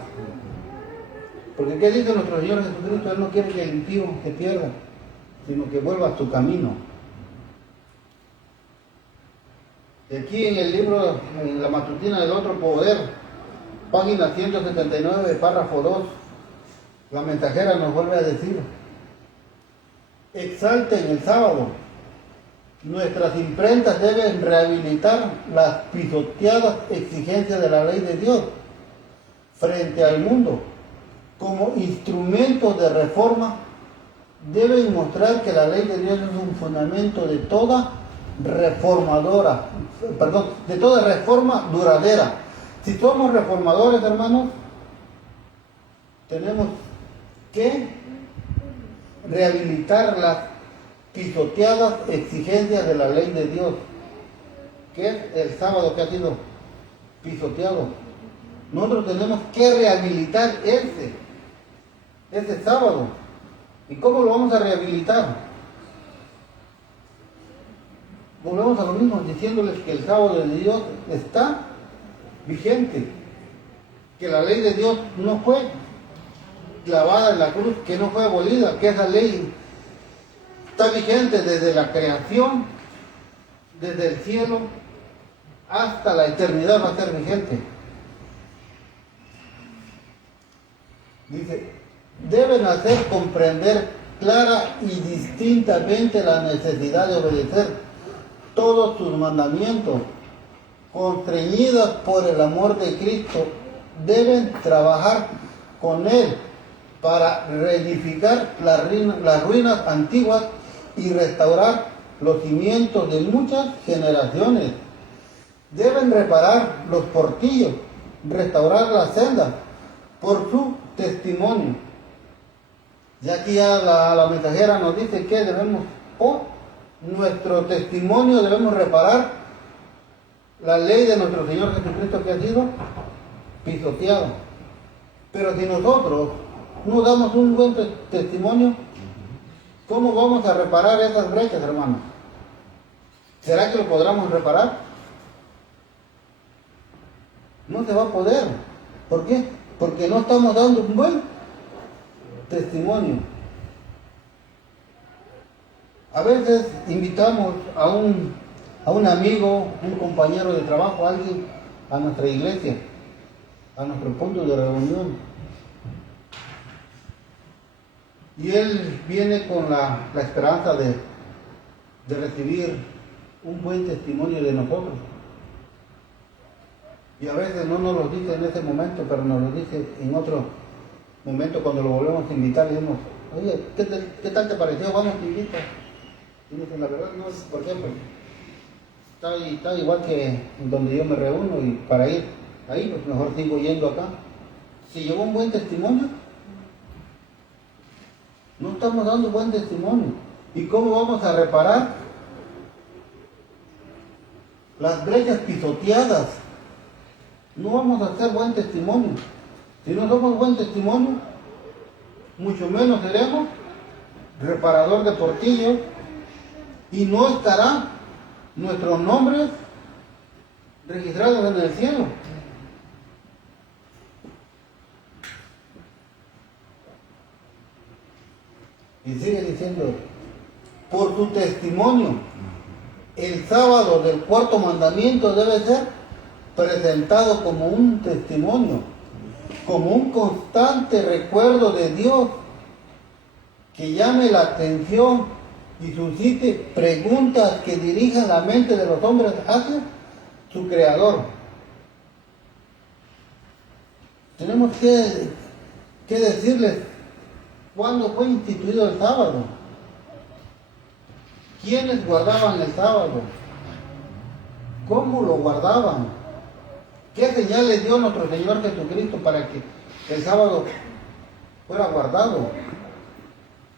Porque ¿qué dice nuestro Señor Jesucristo? Él no quiere que el impío se pierda, sino que vuelva a su camino. Aquí en el libro, en la matutina del otro poder, página 179, párrafo 2, la mensajera nos vuelve a decir: exalten el sábado. Nuestras imprentas deben rehabilitar las pisoteadas exigencias de la ley de Dios frente al mundo. Como instrumentos de reforma, deben mostrar que la ley de Dios es un fundamento de toda de toda reforma duradera. Si somos reformadores, hermanos, tenemos que rehabilitar las pisoteadas exigencias de la ley de Dios, que es el sábado que ha sido pisoteado. Nosotros tenemos que rehabilitar ese sábado. ¿Y cómo lo vamos a rehabilitar? Volvemos a lo mismo, diciéndoles que el sábado de Dios está vigente, que la ley de Dios no fue clavada en la cruz, que no fue abolida, que esa ley está vigente desde la creación, desde el cielo hasta la eternidad va a ser vigente. Dice, deben hacer comprender clara y distintamente la necesidad de obedecer todos sus mandamientos, constreñidas por el amor de Cristo, deben trabajar con Él para reedificar las ruinas antiguas y restaurar los cimientos de muchas generaciones. Deben reparar los portillos, restaurar las sendas por su testimonio. Y aquí ya la mensajera nos dice que debemos, nuestro testimonio debemos reparar la ley de nuestro Señor Jesucristo que ha sido pisoteada. Pero si nosotros no damos un buen testimonio, ¿cómo vamos a reparar esas brechas, hermanos? ¿Será que lo podremos reparar? No se va a poder. ¿Por qué? Porque no estamos dando un buen testimonio. A veces invitamos a un amigo, un compañero de trabajo, alguien a nuestra iglesia, a nuestro punto de reunión. Y él viene con la esperanza de recibir un buen testimonio de nosotros. Y a veces no nos lo dice en ese momento, pero nos lo dice en otro momento cuando lo volvemos a invitar. Y decimos, oye, ¿qué tal te pareció? Vamos, te invito. Y dicen, la verdad, no, por ejemplo, está igual que donde yo me reúno y para ir ahí, pues mejor sigo yendo acá. Si llevó un buen testimonio, no estamos dando buen testimonio. ¿Y cómo vamos a reparar las brechas pisoteadas? No vamos a hacer buen testimonio. Si no somos buen testimonio, mucho menos seremos reparador de portillos y no estarán nuestros nombres registrados en el cielo. Y sigue diciendo, por tu testimonio, el sábado del cuarto mandamiento debe ser presentado como un testimonio, como un constante recuerdo de Dios que llame la atención y suscite preguntas que dirijan la mente de los hombres hacia su Creador. Tenemos que decirles cuándo fue instituido el sábado, quiénes guardaban el sábado, cómo lo guardaban, qué señales dio nuestro Señor Jesucristo para que el sábado fuera guardado.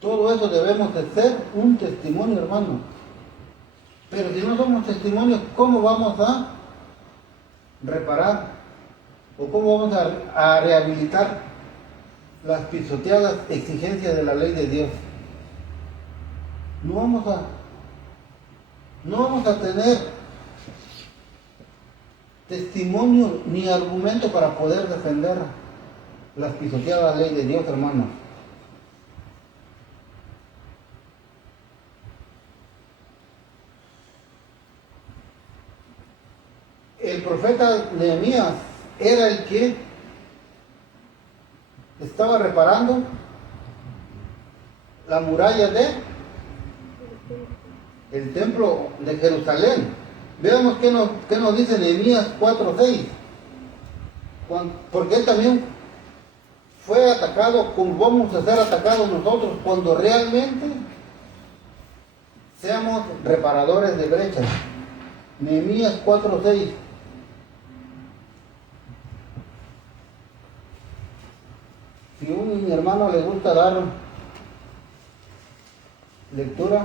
Todo eso debemos de ser un testimonio, hermano. Pero si no somos testimonios, ¿cómo vamos a reparar? ¿O cómo vamos a rehabilitar las pisoteadas exigencias de la ley de Dios? No vamos a tener testimonio ni argumento para poder defender las pisoteadas ley de Dios, hermano. El profeta Nehemías era el que estaba reparando la muralla del templo de Jerusalén. Veamos qué nos dice Nehemías 4:6. Porque él también fue atacado como vamos a ser atacados nosotros cuando realmente seamos reparadores de brechas. Nehemías 4:6. Si a un hermano le gusta dar lectura,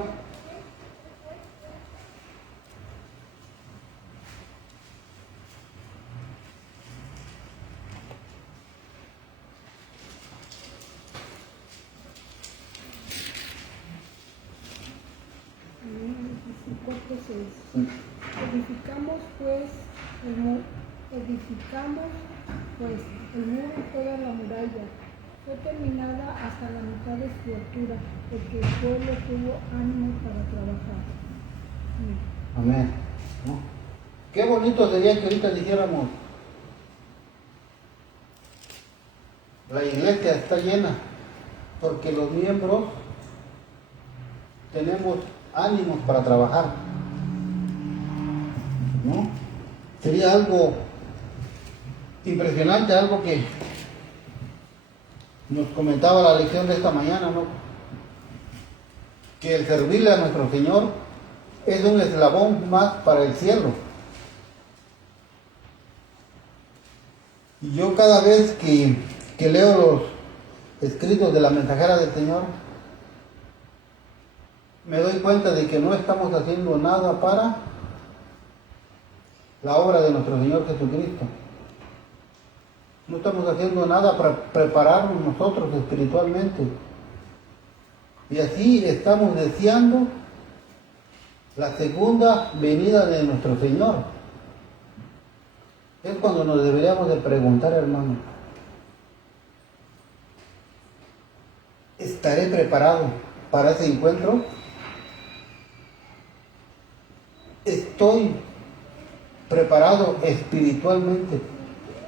Edificamos pues el muro y toda la muralla. Fue terminada hasta la mitad de su altura, porque el pueblo tuvo ánimo para trabajar. Amén. ¿No? Qué bonito sería que ahorita dijéramos, la iglesia está llena, porque los miembros tenemos ánimos para trabajar. ¿No? Sería algo impresionante, algo que nos comentaba la lección de esta mañana, ¿no? Que el servirle a nuestro Señor es un eslabón más para el cielo. Y yo cada vez que leo los escritos de la mensajera del Señor, me doy cuenta de que no estamos haciendo nada para la obra de nuestro Señor Jesucristo. No estamos haciendo nada para prepararnos nosotros espiritualmente. Y así estamos deseando la segunda venida de nuestro Señor. Es cuando nos deberíamos de preguntar, hermano, ¿estaré preparado para ese encuentro? ¿Estoy preparado espiritualmente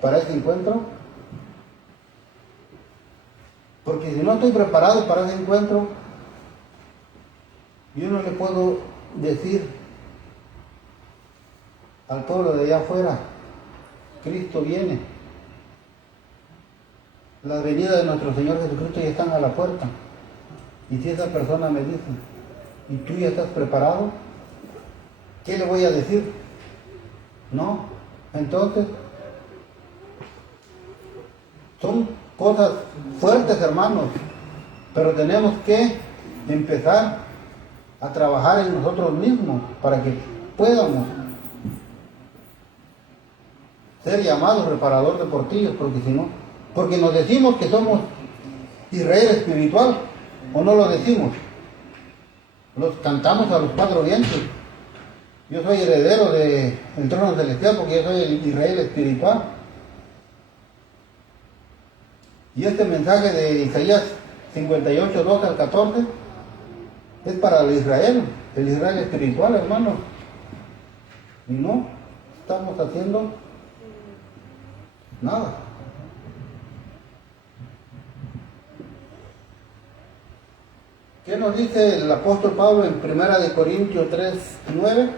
para ese encuentro? Porque si no estoy preparado para ese encuentro, yo no le puedo decir al pueblo de allá afuera, Cristo viene. Las venidas de nuestro Señor Jesucristo ya están a la puerta. Y si esa persona me dice, ¿Y tú ya estás preparado? ¿Qué le voy a decir? No. Entonces, son cosas fuertes, hermanos, pero tenemos que empezar a trabajar en nosotros mismos para que podamos ser llamados reparador de portillos, porque si no, porque nos decimos que somos Israel espiritual, o no lo decimos, los cantamos a los cuatro vientos. Yo soy heredero del trono celestial porque yo soy el Israel espiritual. Y este mensaje de Isaías 58, 12 al 14 es para el Israel espiritual, hermanos. Y no estamos haciendo nada. ¿Qué nos dice el apóstol Pablo en 1 de Corintios 3, 9?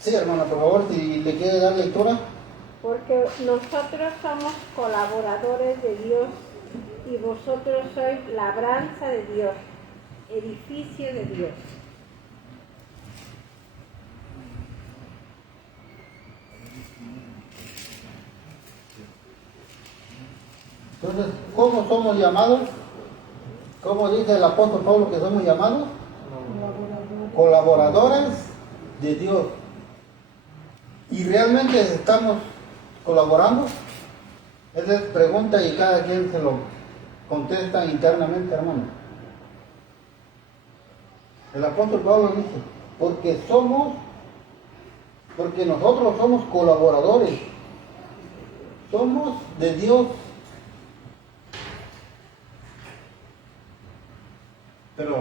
Sí, hermano, por favor, si le quiere dar lectura. Porque nosotros somos colaboradores de Dios y vosotros sois labranza de Dios, edificio de Dios. Entonces, ¿cómo somos llamados? ¿Cómo dice el apóstol Pablo que somos llamados? Colaboradores de Dios. ¿Y realmente estamos colaborando? Esa es pregunta y cada quien se lo contesta internamente, hermano. El apóstol Pablo dice, porque nosotros somos colaboradores, somos de Dios. Pero,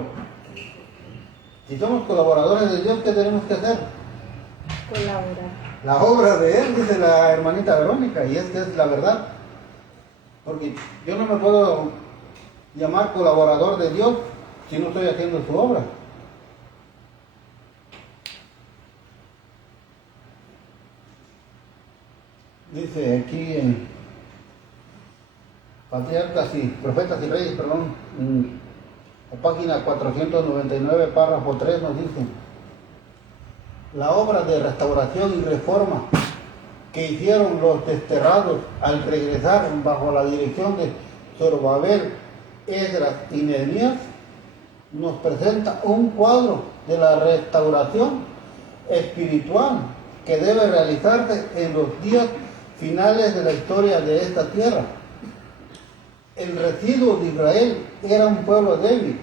si somos colaboradores de Dios, ¿qué tenemos que hacer? Colaborar. La obra de Él, dice la hermanita Verónica, y es que es la verdad. Porque yo no me puedo llamar colaborador de Dios si no estoy haciendo su obra. Dice aquí en Patriarcas y Profetas y Reyes, perdón, en la página 499, párrafo 3, nos dice: la obra de restauración y reforma que hicieron los desterrados al regresar bajo la dirección de Zorobabel, Esdras y Nehemías nos presenta un cuadro de la restauración espiritual que debe realizarse en los días finales de la historia de esta tierra. El residuo de Israel era un pueblo débil,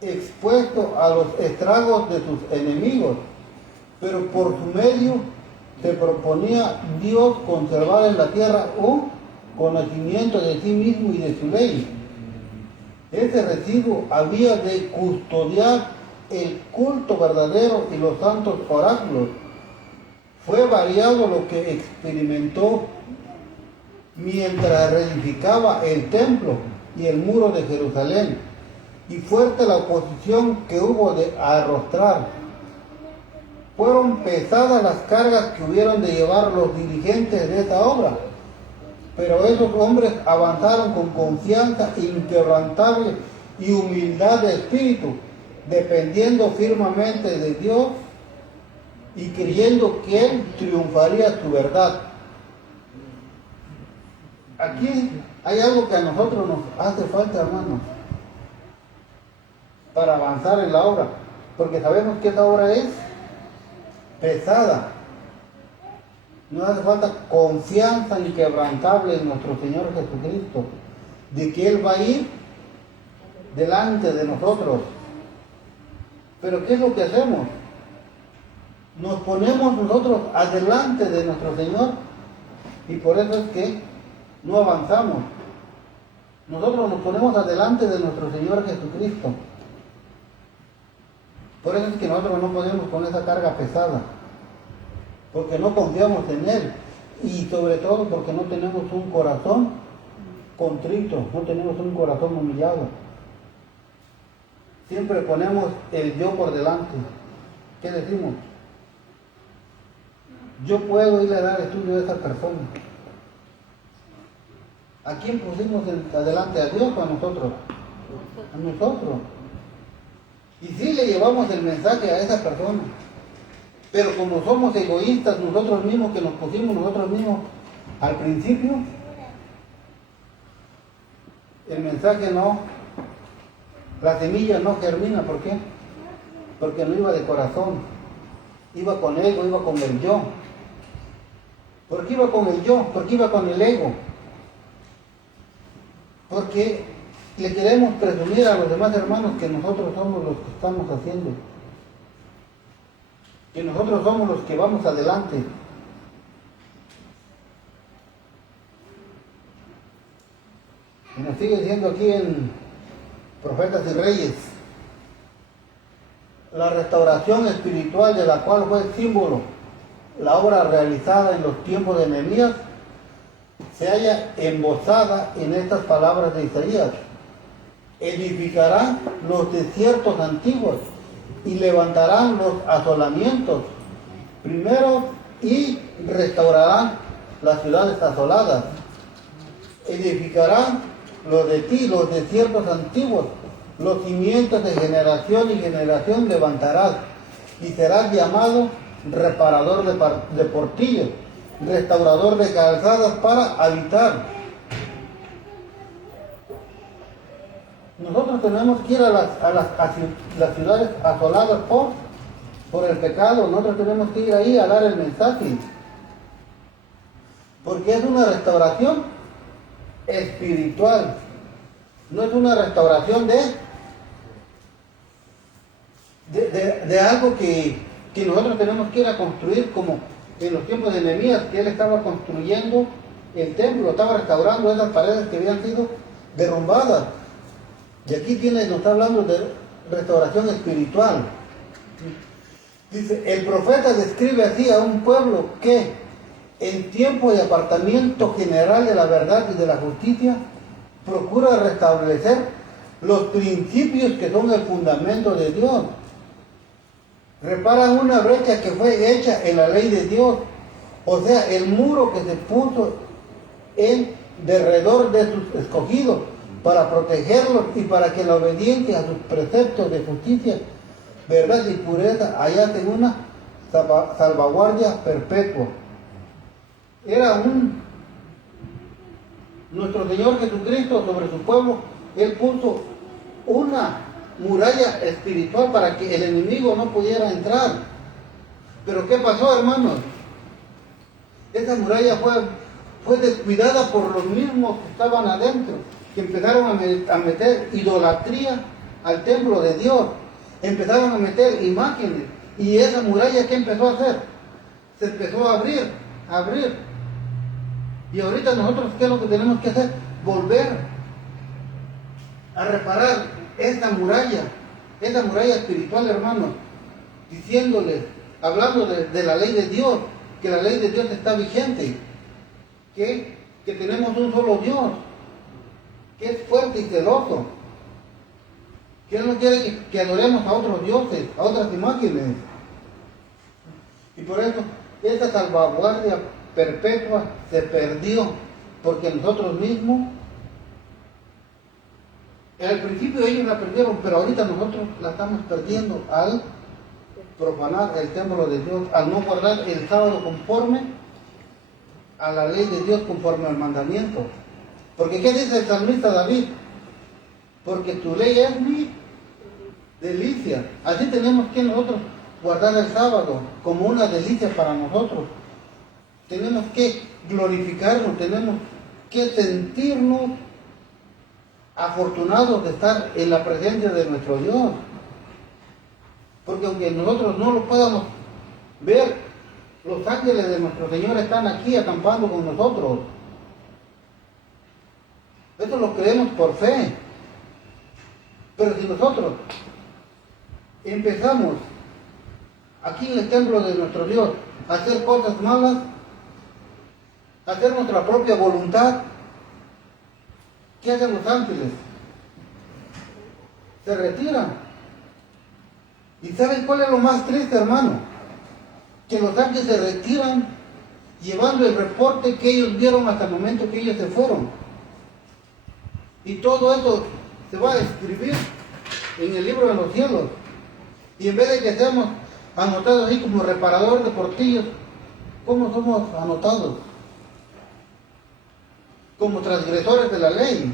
expuesto a los estragos de sus enemigos, pero por su medio se proponía Dios conservar en la tierra un conocimiento de sí mismo y de su ley. Ese residuo había de custodiar el culto verdadero y los santos oráculos. Fue variado lo que experimentó mientras reedificaba el templo y el muro de Jerusalén, y fuerte la oposición que hubo de arrostrar. Fueron pesadas las cargas que hubieron de llevar los dirigentes de esta obra, pero esos hombres avanzaron con confianza inquebrantable y humildad de espíritu, dependiendo firmemente de Dios y creyendo que Él triunfaría su verdad. Aquí hay algo que a nosotros nos hace falta, hermanos, para avanzar en la obra, porque sabemos que esta obra es pesada. Nos hace falta confianza inquebrantable en nuestro Señor Jesucristo, de que Él va a ir delante de nosotros. Pero ¿qué es lo que hacemos? Nos ponemos nosotros adelante de nuestro Señor, y por eso es que no avanzamos. Nosotros nos ponemos adelante de nuestro Señor Jesucristo. Por eso es que nosotros no podemos con esa carga pesada, porque no confiamos en Él, y sobre todo porque no tenemos un corazón contrito, no tenemos un corazón humillado. Siempre ponemos el yo por delante. ¿Qué decimos? Yo puedo ir a dar estudio a esa persona. ¿A quién pusimos adelante? ¿A Dios o a nosotros? A nosotros. Y sí le llevamos el mensaje a esa persona. Pero como somos egoístas nosotros mismos, que nos pusimos nosotros mismos al principio, el mensaje no, la semilla no germina. ¿Por qué? Porque no iba de corazón, iba con ego, iba con el yo. ¿Por qué iba con el yo? ¿Por qué iba con el ego? Porque le queremos presumir a los demás hermanos que nosotros somos los que estamos haciendo, que nosotros somos los que vamos adelante. Y nos sigue diciendo aquí en Profetas y Reyes, la restauración espiritual de la cual fue símbolo la obra realizada en los tiempos de Nehemías, se halla embosada en estas palabras de Isaías: edificarán los desiertos antiguos y levantarán los asolamientos primero y restaurarán las ciudades asoladas. Edificarán los de ti, los desiertos antiguos, los cimientos de generación y generación levantarás, y serás llamado reparador de portillos, restaurador de calzadas para habitar. Nosotros tenemos que ir a las ciudades asoladas por el pecado. Nosotros tenemos que ir ahí a dar el mensaje, porque es una restauración espiritual, no es una restauración de algo que nosotros tenemos que ir a construir, como en los tiempos de Nehemías, que él estaba construyendo el templo, estaba restaurando esas paredes que habían sido derrumbadas. Y aquí nos está hablando de restauración espiritual. Dice, el profeta describe así a un pueblo que en tiempo de apartamiento general de la verdad y de la justicia procura restablecer los principios que son el fundamento de Dios. Reparan una brecha que fue hecha en la ley de Dios, o sea, el muro que se puso en derredor de sus escogidos para protegerlos y para que la obediencia a sus preceptos de justicia, verdad y pureza hallasen una salvaguardia perpetua. Nuestro Señor Jesucristo sobre su pueblo, Él puso una muralla espiritual para que el enemigo no pudiera entrar. Pero ¿qué pasó, hermanos? Esa muralla fue descuidada por los mismos que estaban adentro, que empezaron a meter idolatría al templo de Dios, empezaron a meter imágenes, y esa muralla, ¿qué empezó a hacer? Se empezó a abrir. Y ahorita nosotros, ¿qué es lo que tenemos que hacer? Volver a reparar esta muralla espiritual, hermanos, diciéndoles, hablando de la ley de Dios, que la ley de Dios está vigente, que tenemos un solo Dios, que es fuerte y celoso, que Él no quiere que adoremos a otros dioses, a otras imágenes. Y por eso esta salvaguardia perpetua se perdió, porque nosotros mismos, al principio ellos la perdieron, pero ahorita nosotros la estamos perdiendo al profanar el templo de Dios, al no guardar el sábado conforme a la ley de Dios, conforme al mandamiento. Porque ¿qué dice el salmista David? Porque tu ley es mi delicia. Así tenemos que nosotros guardar el sábado como una delicia para nosotros. Tenemos que glorificarnos, tenemos que sentirnos afortunados de estar en la presencia de nuestro Dios. Porque aunque nosotros no lo podamos ver, los ángeles de nuestro Señor están aquí acampando con nosotros. Esto lo creemos por fe. Pero si nosotros empezamos aquí en el templo de nuestro Dios a hacer cosas malas, a hacer nuestra propia voluntad, ¿Qué hacen los ángeles? Se retiran. ¿Y saben cuál es lo más triste, hermano? Que los ángeles se retiran llevando el reporte que ellos vieron hasta el momento que ellos se fueron. Y todo eso se va a escribir en el libro de los cielos. Y en vez de que seamos anotados así como reparadores de portillos, ¿cómo somos anotados? Como transgresores de la ley.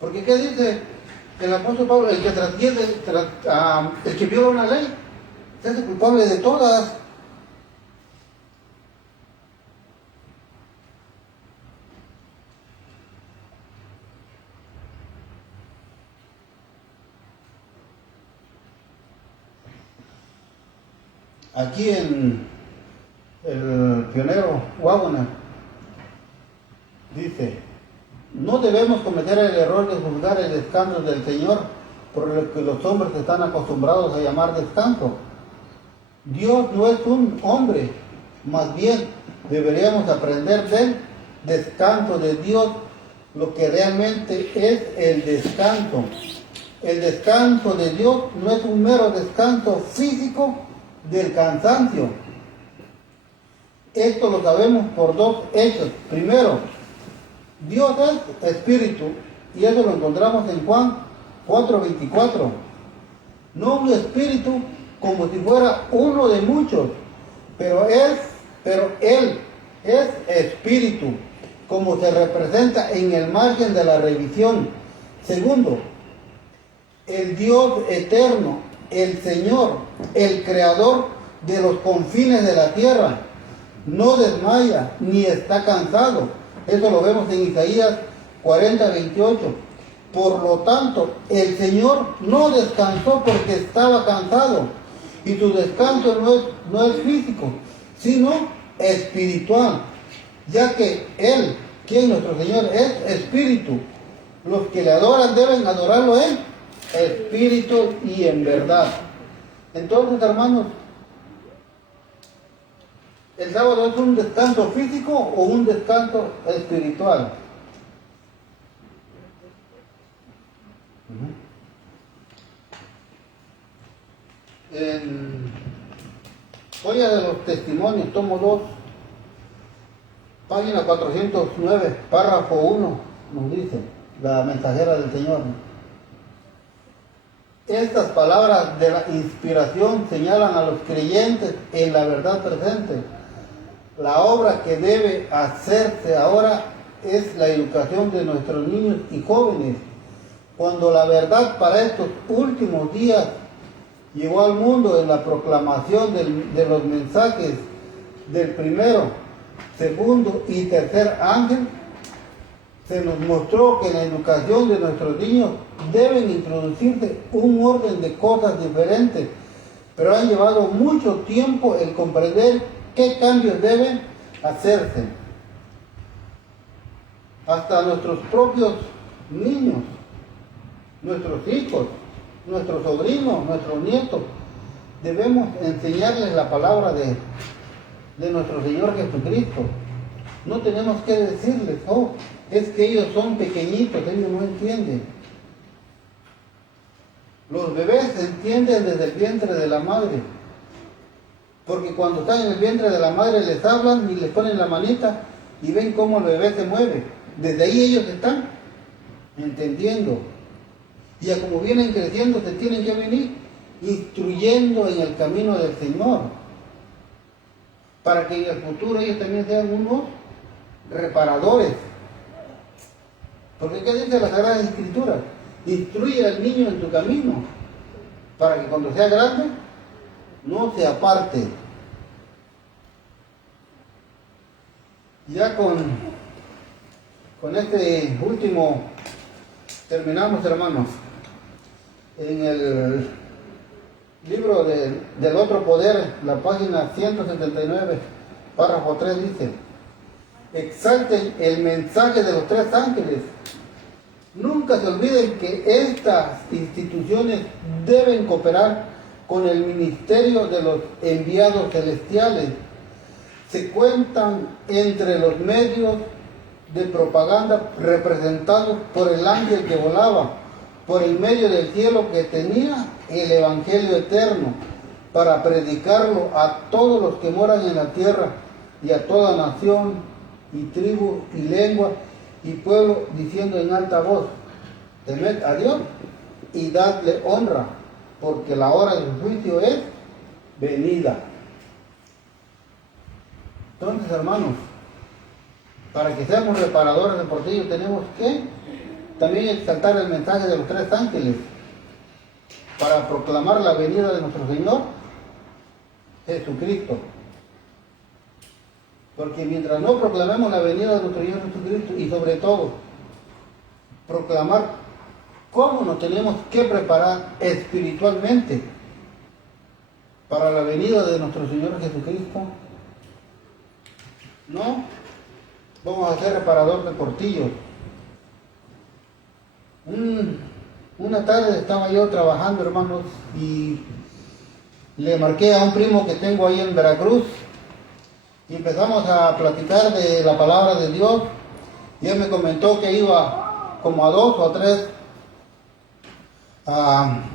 Porque ¿qué dice el apóstol Pablo? El que transgrede, el que viola una ley, se hace culpable de todas. Aquí en el pionero Wagner dice: no debemos cometer el error de juzgar el descanso del Señor por lo que los hombres están acostumbrados a llamar descanso. Dios no es un hombre, más bien deberíamos aprender del descanso de Dios, lo que realmente es el descanso. El descanso de Dios no es un mero descanso físico del cansancio. Esto lo sabemos por dos hechos. Primero, Dios es espíritu, y eso lo encontramos en Juan 4:24. No un espíritu como si fuera uno de muchos, pero Él es espíritu, como se representa en el margen de la revisión. Segundo, el Dios eterno, el Señor, el creador de los confines de la tierra, no desmaya ni está cansado. Eso lo vemos en Isaías 40:28. Por lo tanto, el Señor no descansó porque estaba cansado, y su descanso no es físico, sino espiritual, ya que Él, quien nuestro Señor, es espíritu. Los que le adoran deben adorarlo en espíritu y en verdad. Entonces, hermanos, ¿el sábado es un descanso físico o un descanso espiritual? En Joya de los Testimonios, tomo 2, página 409, párrafo 1, nos dice la mensajera del Señor: estas palabras de la inspiración señalan a los creyentes en la verdad presente. La obra que debe hacerse ahora es la educación de nuestros niños y jóvenes. Cuando la verdad para estos últimos días llegó al mundo en la proclamación de los mensajes del primero, segundo y tercer ángel, se nos mostró que en la educación de nuestros niños deben introducirse un orden de cosas diferentes, pero han llevado mucho tiempo el comprender qué cambios deben hacerse. Hasta nuestros propios niños, nuestros hijos, nuestros sobrinos, nuestros nietos, debemos enseñarles la palabra de nuestro Señor Jesucristo. No tenemos que decirles: oh, es que ellos son pequeñitos, ellos no entienden. Los bebés entienden desde el vientre de la madre, porque cuando están en el vientre de la madre les hablan y les ponen la manita y ven cómo el bebé se mueve. Desde ahí ellos están entendiendo. Y ya como vienen creciendo, se tienen que venir instruyendo en el camino del Señor, para que en el futuro ellos también sean unos reparadores. Porque ¿qué dice la Sagrada Escritura? Instruye al niño en tu camino, para que cuando sea grande no se aparte. Ya con este último terminamos, hermanos. En el libro del otro poder, la página 179, párrafo 3 dice: exalten el mensaje de los tres ángeles. Nunca se olviden que estas instituciones deben cooperar con el ministerio de los enviados celestiales. Se cuentan entre los medios de propaganda representados por el ángel que volaba por el medio del cielo, que tenía el Evangelio eterno para predicarlo a todos los que moran en la tierra y a toda nación y tribu y lengua y pueblo, diciendo en alta voz: temed a Dios y dadle honra, porque la hora de su juicio es venida. Entonces, hermanos, para que seamos reparadores de portillo tenemos que también exaltar el mensaje de los tres ángeles para proclamar la venida de nuestro Señor Jesucristo. Porque mientras no proclamemos la venida de nuestro Señor Jesucristo, y sobre todo proclamar cómo nos tenemos que preparar espiritualmente para la venida de nuestro Señor Jesucristo, no vamos a ser reparador de portillos. Una tarde estaba yo trabajando, hermanos, y le marqué a un primo que tengo ahí en Veracruz y empezamos a platicar de la palabra de Dios, y él me comentó que iba como a 2 o 3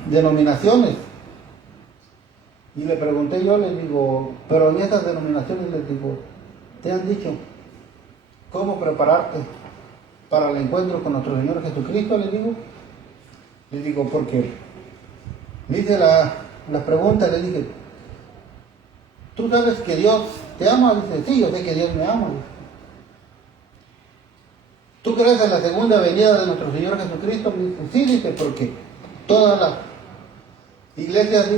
denominaciones, y le pregunté, yo le digo, pero en estas denominaciones, les digo, ¿te han dicho cómo prepararte para el encuentro con nuestro Señor Jesucristo? Le digo, porque me hice la pregunta, le dije, ¿tú sabes que Dios te ama? Dice, sí, yo sé que Dios me ama. ¿Tú crees en la segunda venida de nuestro Señor Jesucristo? Me dice, sí, dice, porque todas las iglesias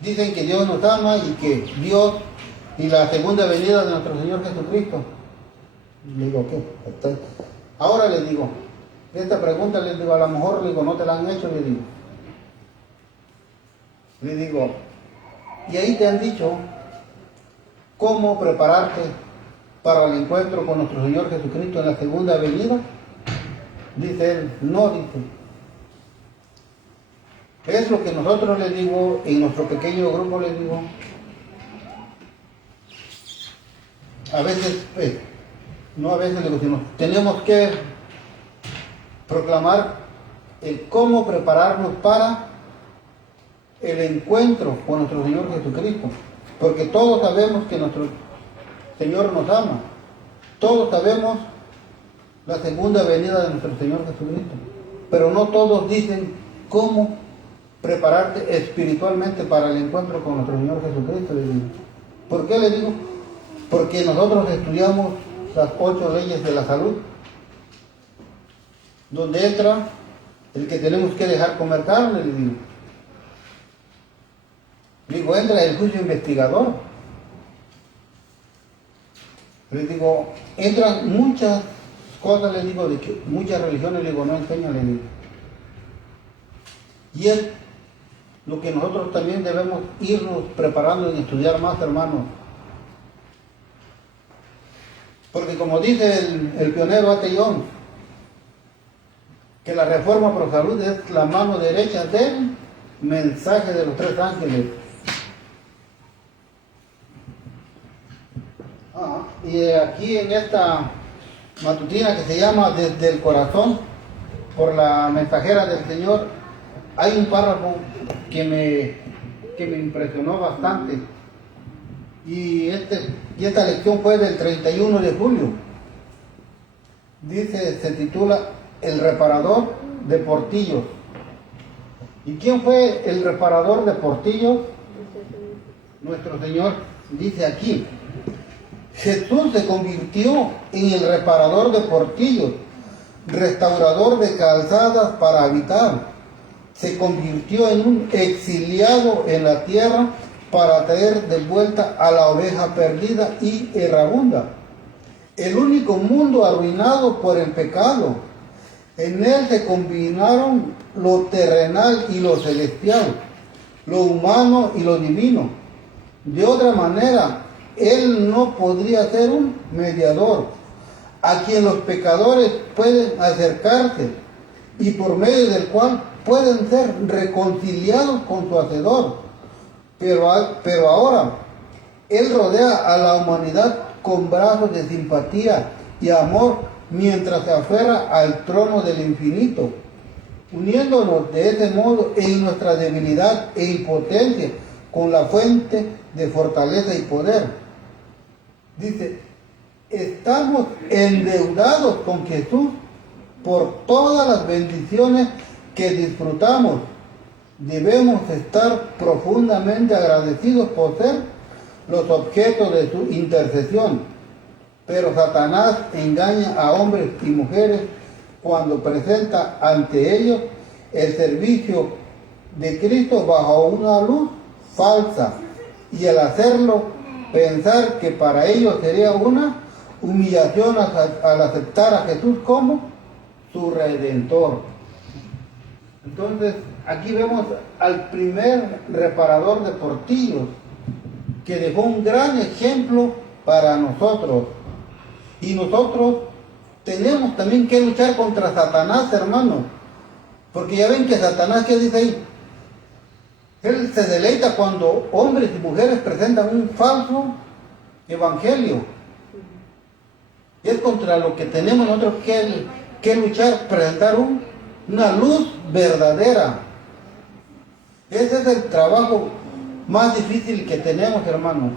dicen que Dios nos ama y que Dios y la segunda venida de nuestro Señor Jesucristo. Le digo, ¿qué? Entonces, ahora le digo, esta pregunta le digo, a lo mejor le digo, no te la han hecho, le digo, y ahí te han dicho cómo prepararte para el encuentro con nuestro Señor Jesucristo en la segunda venida. Dice él, no, dice. Es lo que nosotros le digo, en nuestro pequeño grupo le digo, a veces, no a veces, le digo, sino tenemos que proclamar el cómo prepararnos para el encuentro con nuestro Señor Jesucristo, porque todos sabemos que nuestro Señor nos ama, todos sabemos la segunda venida de nuestro Señor Jesucristo, pero no todos dicen cómo prepararte espiritualmente para el encuentro con nuestro Señor Jesucristo. ¿Por qué le digo? Porque nosotros estudiamos las 8 leyes de la salud, donde entra el que tenemos que dejar comer carne, le digo, entra el juicio investigador, le digo, entran muchas cosas, le digo, de que muchas religiones, le digo, no enseñan, le digo, y es lo que nosotros también debemos irnos preparando en estudiar más, hermanos. Porque como dice el pionero A.T. Jones, que la reforma pro salud es la mano derecha del mensaje de los tres ángeles. Y aquí en esta matutina que se llama Desde el Corazón, por la mensajera del Señor, hay un párrafo que me impresionó bastante. Y esta lección fue del 31 de julio. Se titula El reparador de portillos. ¿Y quién fue el reparador de portillos? Nuestro Señor. Dice aquí, Jesús se convirtió en el reparador de portillos, restaurador de calzadas para habitar. Se convirtió en un exiliado en la tierra para traer de vuelta a la oveja perdida y errabunda. El único mundo arruinado por el pecado. En él se combinaron lo terrenal y lo celestial, lo humano y lo divino. De otra manera, él no podría ser un mediador a quien los pecadores pueden acercarse y por medio del cual pueden ser reconciliados con su Hacedor. Pero ahora, él rodea a la humanidad con brazos de simpatía y amor mientras se aferra al trono del infinito, uniéndonos de ese modo en nuestra debilidad e impotencia con la fuente de fortaleza y poder. Dice, estamos endeudados con Jesús por todas las bendiciones que disfrutamos. Debemos estar profundamente agradecidos por ser los objetos de su intercesión. Pero Satanás engaña a hombres y mujeres cuando presenta ante ellos el servicio de Cristo bajo una luz falsa, y al hacerlo pensar que para ellos sería una humillación al aceptar a Jesús como su Redentor. Entonces, aquí vemos al primer reparador de portillos que dejó un gran ejemplo para nosotros. Y nosotros tenemos también que luchar contra Satanás, hermanos. Porque ya ven que Satanás, ¿qué dice ahí? Él se deleita cuando hombres y mujeres presentan un falso evangelio. Y es contra lo que tenemos nosotros que luchar, presentar una luz verdadera. Ese es el trabajo más difícil que tenemos, hermanos.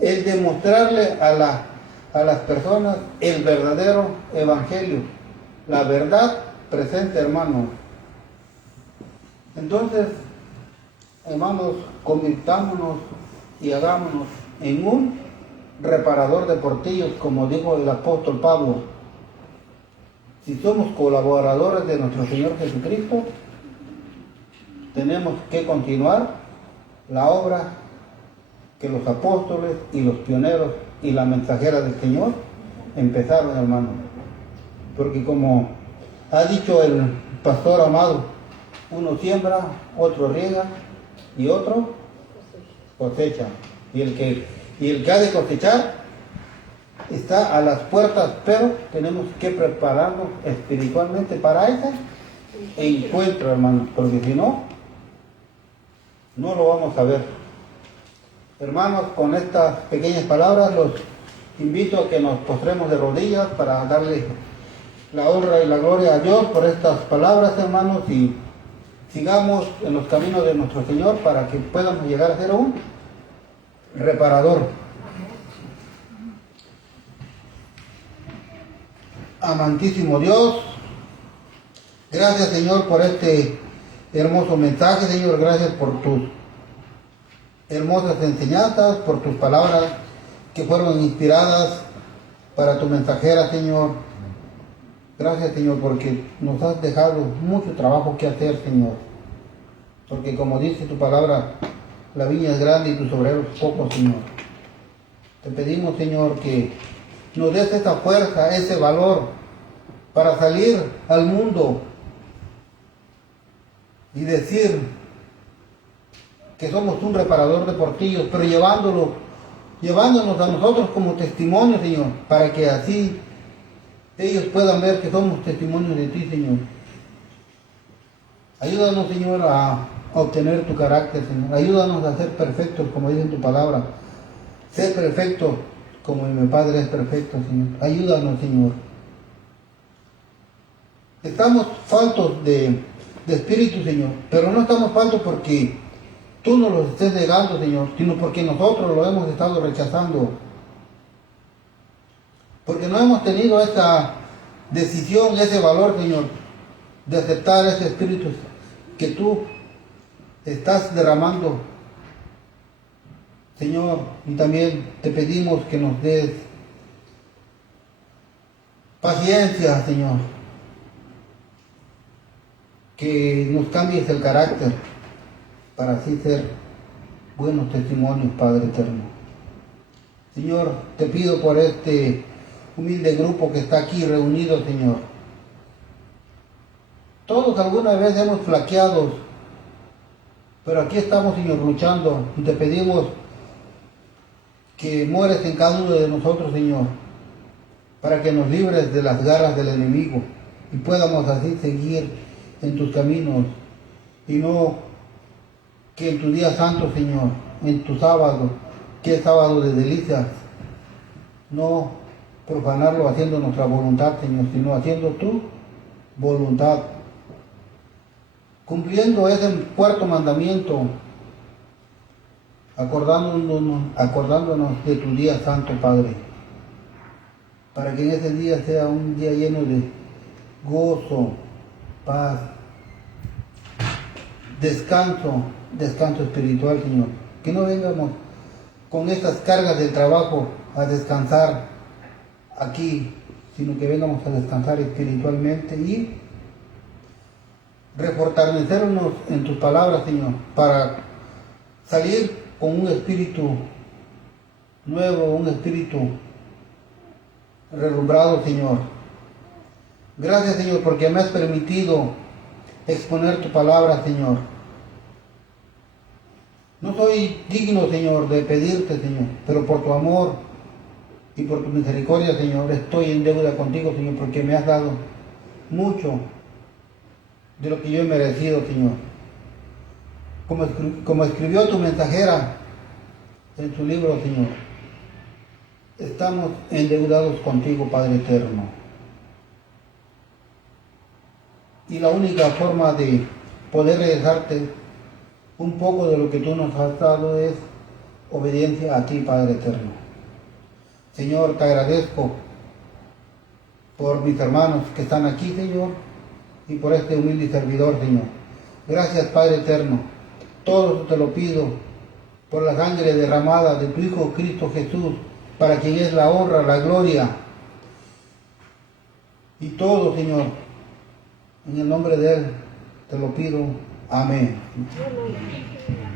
El demostrarle a las personas el verdadero evangelio. La verdad presente, hermanos. Entonces, hermanos, convirtámonos y hagámonos en un reparador de portillos, como dijo el apóstol Pablo. Si somos colaboradores de nuestro Señor Jesucristo, tenemos que continuar la obra que los apóstoles y los pioneros y la mensajera del Señor empezaron, hermanos. Porque como ha dicho el pastor amado, uno siembra, otro riega y otro cosecha. Y el que ha de cosechar está a las puertas, pero tenemos que prepararnos espiritualmente para ese encuentro, hermanos, porque si no, no lo vamos a ver. Hermanos, con estas pequeñas palabras los invito a que nos postremos de rodillas para darle la honra y la gloria a Dios por estas palabras, hermanos, y sigamos en los caminos de nuestro Señor para que podamos llegar a ser un reparador. Amantísimo Dios, gracias, Señor, por este hermoso mensaje, Señor. Gracias por tus hermosas enseñanzas, por tus palabras que fueron inspiradas para tu mensajera, Señor. Gracias, Señor, porque nos has dejado mucho trabajo que hacer, Señor. Porque como dice tu palabra, la viña es grande y tus obreros pocos, Señor. Te pedimos, Señor, que nos des esa fuerza, ese valor para salir al mundo y decir que somos un reparador de portillos, pero llevándonos a nosotros como testimonio, Señor, para que así ellos puedan ver que somos testimonios de ti, Señor. Ayúdanos, Señor, a obtener tu carácter, Señor. Ayúdanos a ser perfectos, como dice en tu palabra. Ser perfecto como mi Padre es perfecto, Señor. Ayúdanos, Señor. Estamos faltos de espíritu, Señor, pero no estamos faltos porque tú nos los estés negando, Señor, sino porque nosotros lo hemos estado rechazando. Porque no hemos tenido esa decisión, ese valor, Señor, de aceptar ese espíritu que tú estás derramando, Señor. Y también te pedimos que nos des paciencia, Señor, que nos cambies el carácter para así ser buenos testimonios, Padre eterno. Señor, te pido por este humilde grupo que está aquí reunido, Señor. Todos alguna vez hemos flaqueado, pero aquí estamos, Señor, luchando, y te pedimos que mueres en cada uno de nosotros, Señor, para que nos libres de las garras del enemigo y podamos así seguir en tus caminos, y no que en tu día santo, Señor, en tu sábado, que es sábado de delicias, no profanarlo haciendo nuestra voluntad, Señor, sino haciendo tu voluntad. Cumpliendo ese cuarto mandamiento, acordándonos de tu día santo, Padre, para que en ese día sea un día lleno de gozo, paz, descanso espiritual, Señor. Que no vengamos con estas cargas del trabajo a descansar aquí, sino que vengamos a descansar espiritualmente y refortalecernos en tus palabras, Señor, para salir con un espíritu nuevo, un espíritu relumbrado, Señor. Gracias, Señor, porque me has permitido exponer tu palabra, Señor. No soy digno, Señor, de pedirte, Señor, pero por tu amor y por tu misericordia, Señor, estoy en deuda contigo, Señor, porque me has dado mucho de lo que yo he merecido, Señor. Como escribió tu mensajera en su libro, Señor, estamos endeudados contigo, Padre eterno. Y la única forma de poder regresarte un poco de lo que tú nos has dado es obediencia a ti, Padre eterno. Señor, te agradezco por mis hermanos que están aquí, Señor, y por este humilde servidor, Señor. Gracias, Padre eterno. Todo te lo pido por la sangre derramada de tu Hijo Cristo Jesús, para quien es la honra, la gloria y todo, Señor. En el nombre de Él te lo pido. Amén. Amén.